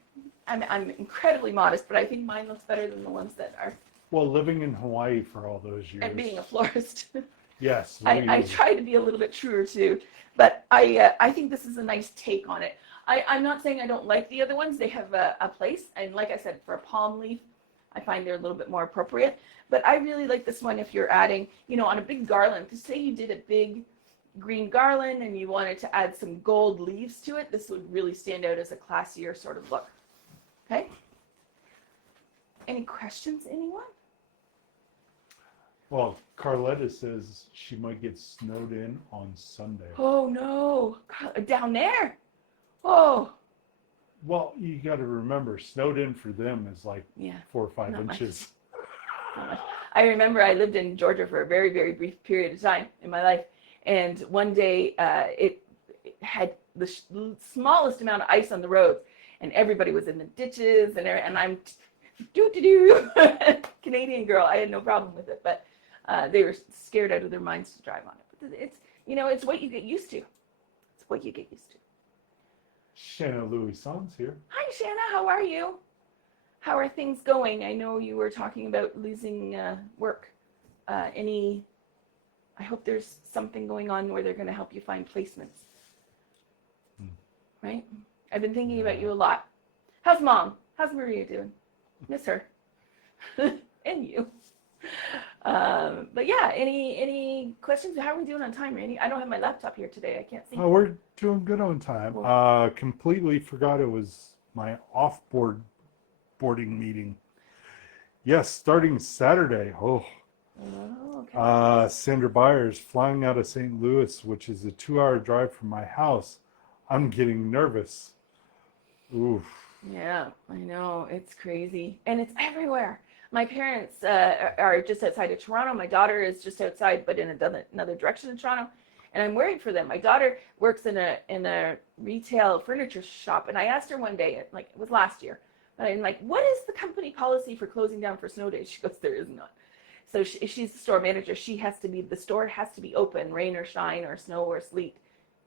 incredibly modest, but I think mine looks better than the ones that are. Well, living in Hawaii for all those years. And being a florist. Yes. I try to be a little bit truer too, but I think this is a nice take on it. I'm not saying I don't like the other ones. They have a place, and like I said, for a palm leaf, I find they're a little bit more appropriate. But I really like this one if you're adding, on a big garland. To say you did a big green garland and you wanted to add some gold leaves to it, this would really stand out as a classier sort of look. Okay? Any questions, anyone? Well, Carletta says she might get snowed in on Sunday. Oh, no. Down there? Oh. Well, you got to remember, snowed in for them is like 4 or 5 inches. I remember I lived in Georgia for a very, very brief period of time in my life. And one day it had the smallest amount of ice on the roads. And everybody was in the ditches. And I'm Canadian girl. I had no problem with it. But they were scared out of their minds to drive on it. But it's what you get used to. It's what you get used to. Shanna Louis-Son's here. Hi, Shanna. How are you? How are things going? I know you were talking about losing work. I hope there's something going on where they're going to help you find placements. Right? I've been thinking about you a lot. How's Mom? How's Maria doing? Miss her. And you. But yeah, any questions? How are we doing on time, Randy? I don't have my laptop here today. I can't see. Oh, we're doing good on time. Cool. Completely forgot it was my boarding meeting. Yes, starting Saturday. Oh, okay. Sandra Byers flying out of St. Louis, which is a 2-hour drive from my house. I'm getting nervous. Oof. Yeah, I know. It's crazy. And it's everywhere. My parents are just outside of Toronto. My daughter is just outside, but in another direction of Toronto. And I'm worried for them. My daughter works in a retail furniture shop. And I asked her one day, like it was last year, but I'm like, what is the company policy for closing down for snow days? She goes, there is none. So she's the store manager. The store has to be open, rain or shine or snow or sleet.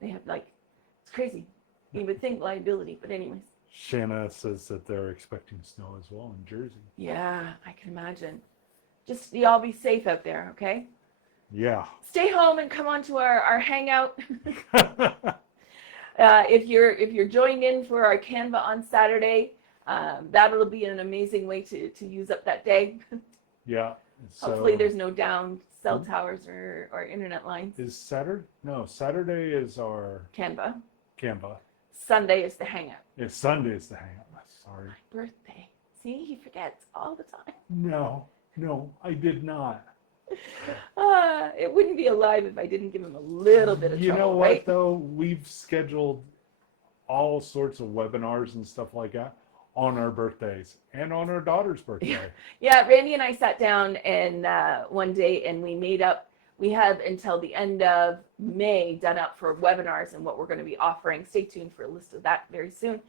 They have it's crazy. You would think liability, but anyways. Shanna says that they're expecting snow as well in Jersey. Yeah, I can imagine. Just y'all be safe out there, okay? Yeah. Stay home and come on to our hangout. If you're joined in for our Canva on Saturday, that'll be an amazing way to use up that day. Yeah. Hopefully there's no down cell towers or internet lines. Is Saturday? No, Saturday is our Canva. Sunday is the hangout. It's Sunday is the hangout. Sorry. My birthday. See, he forgets all the time. No, I did not. It wouldn't be alive if I didn't give him a little bit of trouble. You know what, right? though? We've scheduled all sorts of webinars and stuff like that on our birthdays and on our daughter's birthday. Yeah, Randy and I sat down and one day and we made up. We have until the end of May done up for webinars and what we're going to be offering. Stay tuned for a list of that very soon.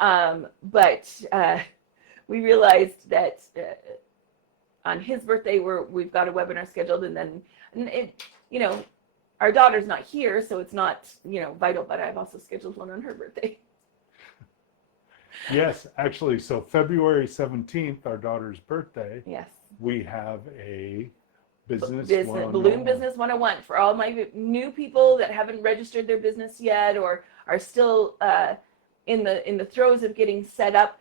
But we realized that on his birthday, we've got a webinar scheduled, and then our daughter's not here, so it's not vital. But I've also scheduled one on her birthday. Yes, actually, so February 17th, our daughter's birthday. Yes. We have a business Balloon Business 101 for all my new people that haven't registered their business yet or are still in the throes of getting set up.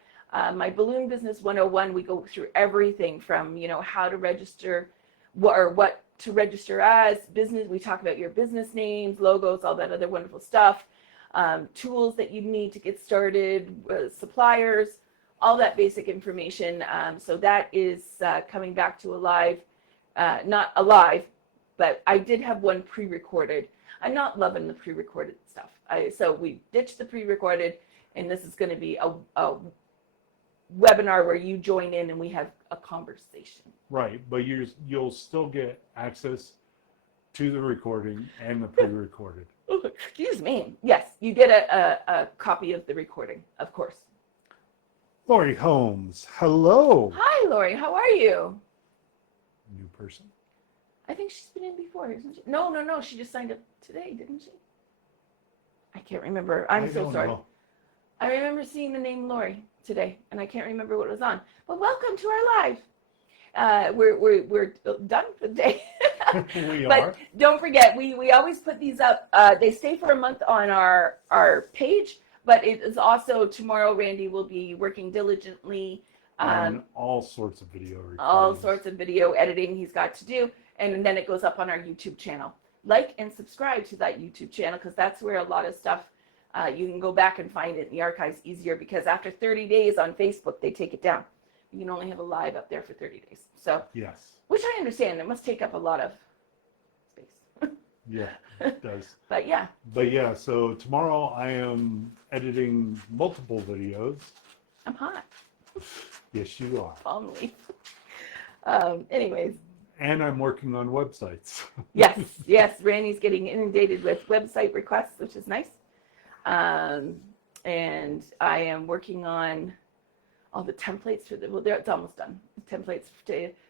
My Balloon Business 101, we go through everything from how to register, what to register as business. We talk about your business names, logos, all that other wonderful stuff, tools that you need to get started, suppliers, all that basic information. So that is coming back to alive. Not alive, but I did have one pre-recorded. I'm not loving the pre-recorded stuff. So we ditched the pre-recorded, and this is going to be a webinar where you join in and we have a conversation. Right, but you'll still get access to the recording and the pre-recorded. Oh, excuse me. Yes, you get a copy of the recording, of course. Lori Holmes, hello. Hi, Lori. How are you? New person? I think she's been in before, isn't she? No. She just signed up today, didn't she? I can't remember. I'm so sorry. Know. I remember seeing the name Lori today, and I can't remember what it was on. But welcome to our live. We're done for the day. We but are. Don't forget, we always put these up. They stay for a month on our page, but it is also tomorrow. Randy will be working diligently on all sorts of video recordings. All sorts of video editing he's got to do, and then it goes up on our YouTube channel. Like and subscribe to that YouTube channel, because that's where a lot of stuff you can go back and find it in the archives easier, because after 30 days on Facebook they take it down. You can only have a live up there for 30 days. So yes, which I understand, it must take up a lot of space. Yeah, it does. But yeah, so tomorrow I am editing multiple videos. I'm hot. Yes, you are. Palm leaf. Anyways. And I'm working on websites. Yes. Randy's getting inundated with website requests, which is nice. And I am working on all the templates it's almost done. Templates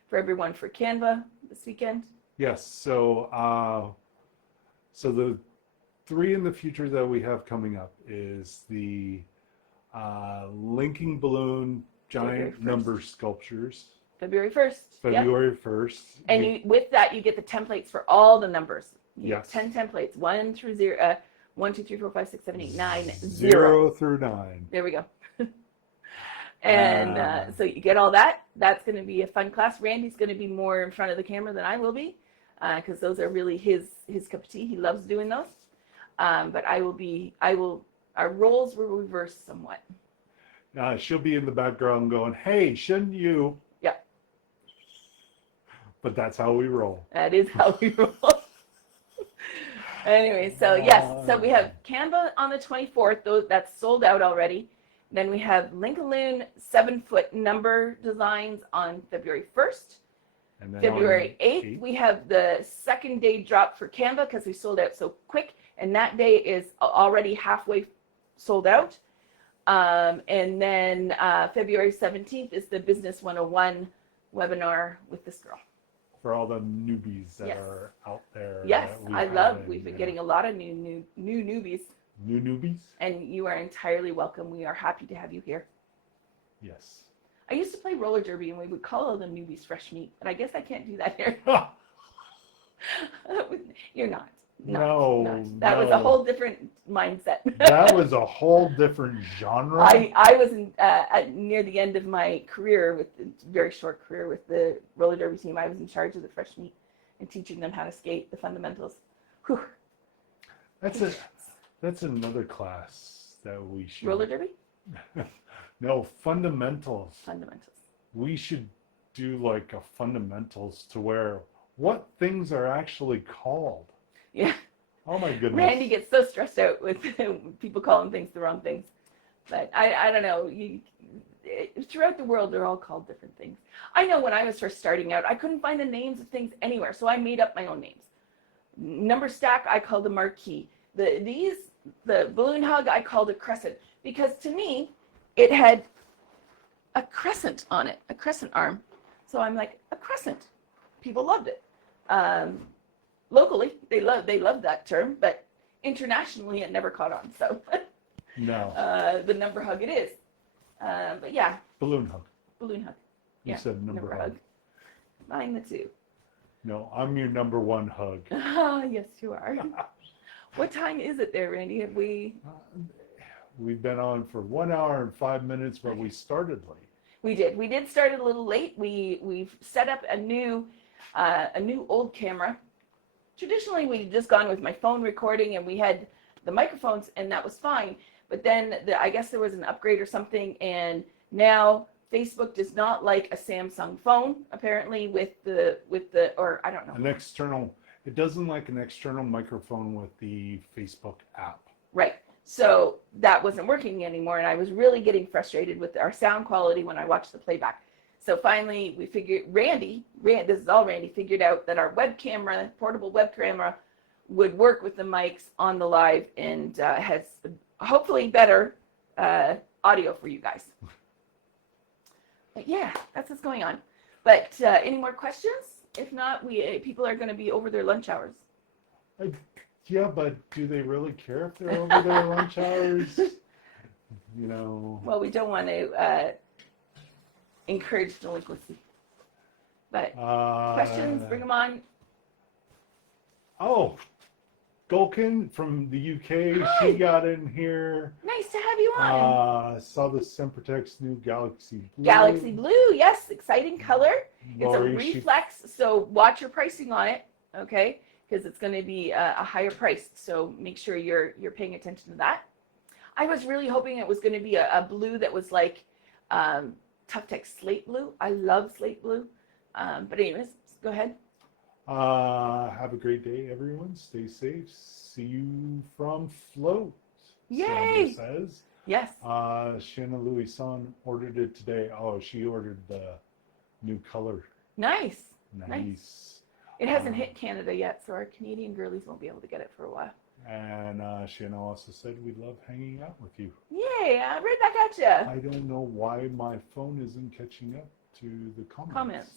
for everyone for Canva this weekend. Yes. So the 3 in the future that we have coming up is the linking balloon giant number sculptures. February 1st. February 1st. And with that, you get the templates for all the numbers. Yes. 10 templates, 1 through 0, 1, 2, 3, 4, 5, 6, 7, 8, 9, 0 through 9. There we go. And so you get all that. That's going to be a fun class. Randy's going to be more in front of the camera than I will be, because those are really his cup of tea. He loves doing those. But our roles will reverse somewhat. She'll be in the background going, hey, shouldn't you? Yeah. But that's how we roll. That is how we roll. Anyway, so yes, so we have Canva on the 24th. That's sold out already. Then we have Linkaloon 7-foot number designs on February 1st. And then February 8th, we have the second day drop for Canva, because we sold out so quick. And that day is already halfway sold out. And then February 17th is the Business 101 webinar with this girl. For all the newbies that are out there. Yes, we've been getting a lot of new newbies. New newbies? And you are entirely welcome. We are happy to have you here. Yes. I used to play roller derby, and we would call all the newbies fresh meat, but I guess I can't do that here. You're not. No. That was a whole different mindset. That was a whole different genre. I was near the end of my career, with a very short career with the roller derby team. I was in charge of the fresh meat and teaching them how to skate, the fundamentals. Whew. That's another class that we should. Roller derby? No, fundamentals. Fundamentals. We should do like a fundamentals to where what things are actually called. Yeah. Oh my goodness. Randy gets so stressed out with people calling things the wrong things. But I don't know. Throughout the world, they're all called different things. I know when I was first starting out, I couldn't find the names of things anywhere, so I made up my own names. Number stack, I called a marquee. The balloon hug, I called a crescent, because to me, it had a crescent on it, a crescent arm. So I'm like, a crescent. People loved it. Locally, they love that term, but internationally, it never caught on. So No. the number hug it is. But yeah, Balloon hug. balloon hug. You Yeah, said number hug. Mine the two. No, I'm your number one hug. Yes, you are. What time is it there, Randy? Have we? We've been on for 1 hour and 5 minutes, but we started late. We did. We did start a little late. We've set up a new old camera. Traditionally, we'd just gone with my phone recording, and we had the microphones, and that was fine. But then I guess there was an upgrade or something, and now Facebook does not like a Samsung phone, apparently, with the or I don't know. An external, it doesn't like an external microphone with the Facebook app. Right. So that wasn't working anymore, and I was really getting frustrated with our sound quality when I watched the playback. So finally, we figured, this is all Randy, figured out that our web camera, portable web camera, would work with the mics on the live and has hopefully better audio for you guys. But yeah, that's what's going on. But any more questions? If not, people are going to be over their lunch hours. Yeah, but do they really care if they're over their lunch hours? You know. Well, we don't want to encourage delinquency. But questions, bring them on. Oh, Gulkin from the UK, Hi. she got in here. Nice to have you on. Saw the Sempertech's new Galaxy Blue. Galaxy Blue, yes, exciting color. Lori, It's a reflex, so watch your pricing on it, okay? Because it's going to be a higher price, so make sure you're paying attention to that. I was really hoping it was going to be a blue that was like Tough Tech slate blue. I love slate blue. But anyways, go ahead. Have a great day, everyone. Stay safe. See you from Float. Yay! Sandra says. Yes. Shanna Louis-son ordered it today. Oh, she ordered the new color. Nice. Nice. It hasn't hit Canada yet, so our Canadian girlies won't be able to get it for a while. And Shanna also said we love hanging out with you. Yay! Right back at you. I don't know why my phone isn't catching up to the comments.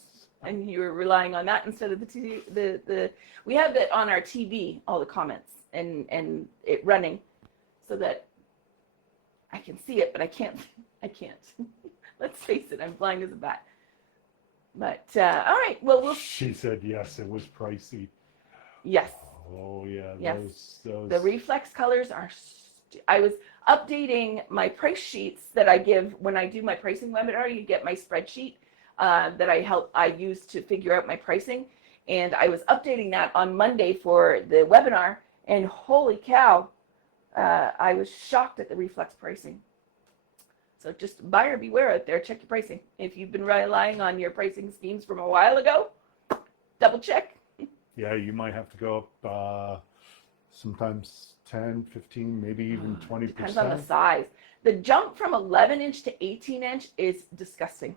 And you were relying on that instead of the TV. We have it on our TV, all the comments, and it running, so that I can see it, but I can't. Let's face it, I'm blind as a bat. But all right, well, She said yes, it was pricey. Yes. Oh yeah, Yes. those. The reflex colors are. I was updating my price sheets that I give when I do my pricing webinar. You get my spreadsheet that I use to figure out my pricing, and I was updating that on Monday for the webinar. And holy cow, I was shocked at the reflex pricing. So just buyer beware out there. Check your pricing. If you've been relying on your pricing schemes from a while ago, double check. Yeah, you might have to go up sometimes 10, 15, maybe even 20%. Depends on the size. The jump from 11-inch to 18-inch is disgusting.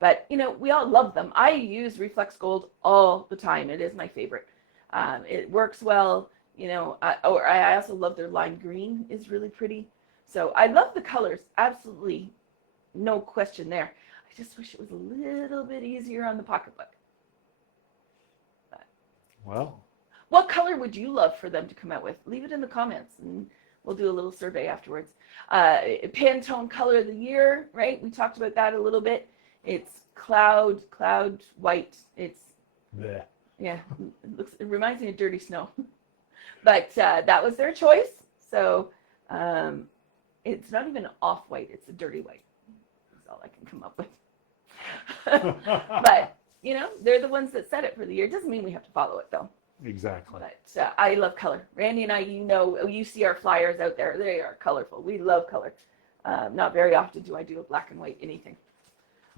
But, you know, we all love them. I use Reflex Gold all the time. It is my favorite. It works well, you know. I also love their lime green is really pretty. So I love the colors. Absolutely no question there. I just wish it was a little bit easier on the pocketbook. Well, what color would you love for them to come out with? Leave it in the comments, and we'll do a little survey afterwards. Pantone color of the year, right? We talked about that a little bit. It's cloud white. It's bleh. Yeah, it reminds me of dirty snow. But that was their choice. So it's not even off-white, it's a dirty white. That's all I can come up with. But, you know, they're the ones that set it for the year. It doesn't mean we have to follow it, though. Exactly. But I love color. Randy and I, you know, you see our flyers out there. They are colorful. We love color. Not very often do I do a black and white anything.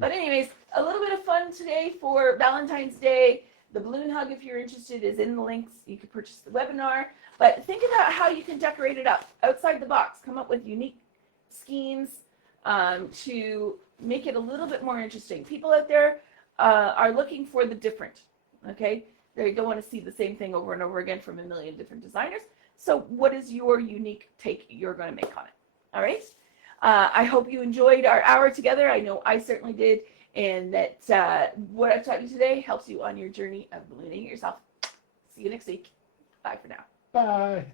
But anyways, a little bit of fun today for Valentine's Day. The balloon hug, if you're interested, is in the links. You can purchase the webinar. But think about how you can decorate it up outside the box. Come up with unique schemes to make it a little bit more interesting. People out there are looking for the different, okay? They don't want to see the same thing over and over again from a million different designers. So what is your unique take you're going to make on it? All right? I hope you enjoyed our hour together. I know I certainly did. and that what I've taught you today helps you on your journey of believing in yourself. See you next week. Bye for now. Bye.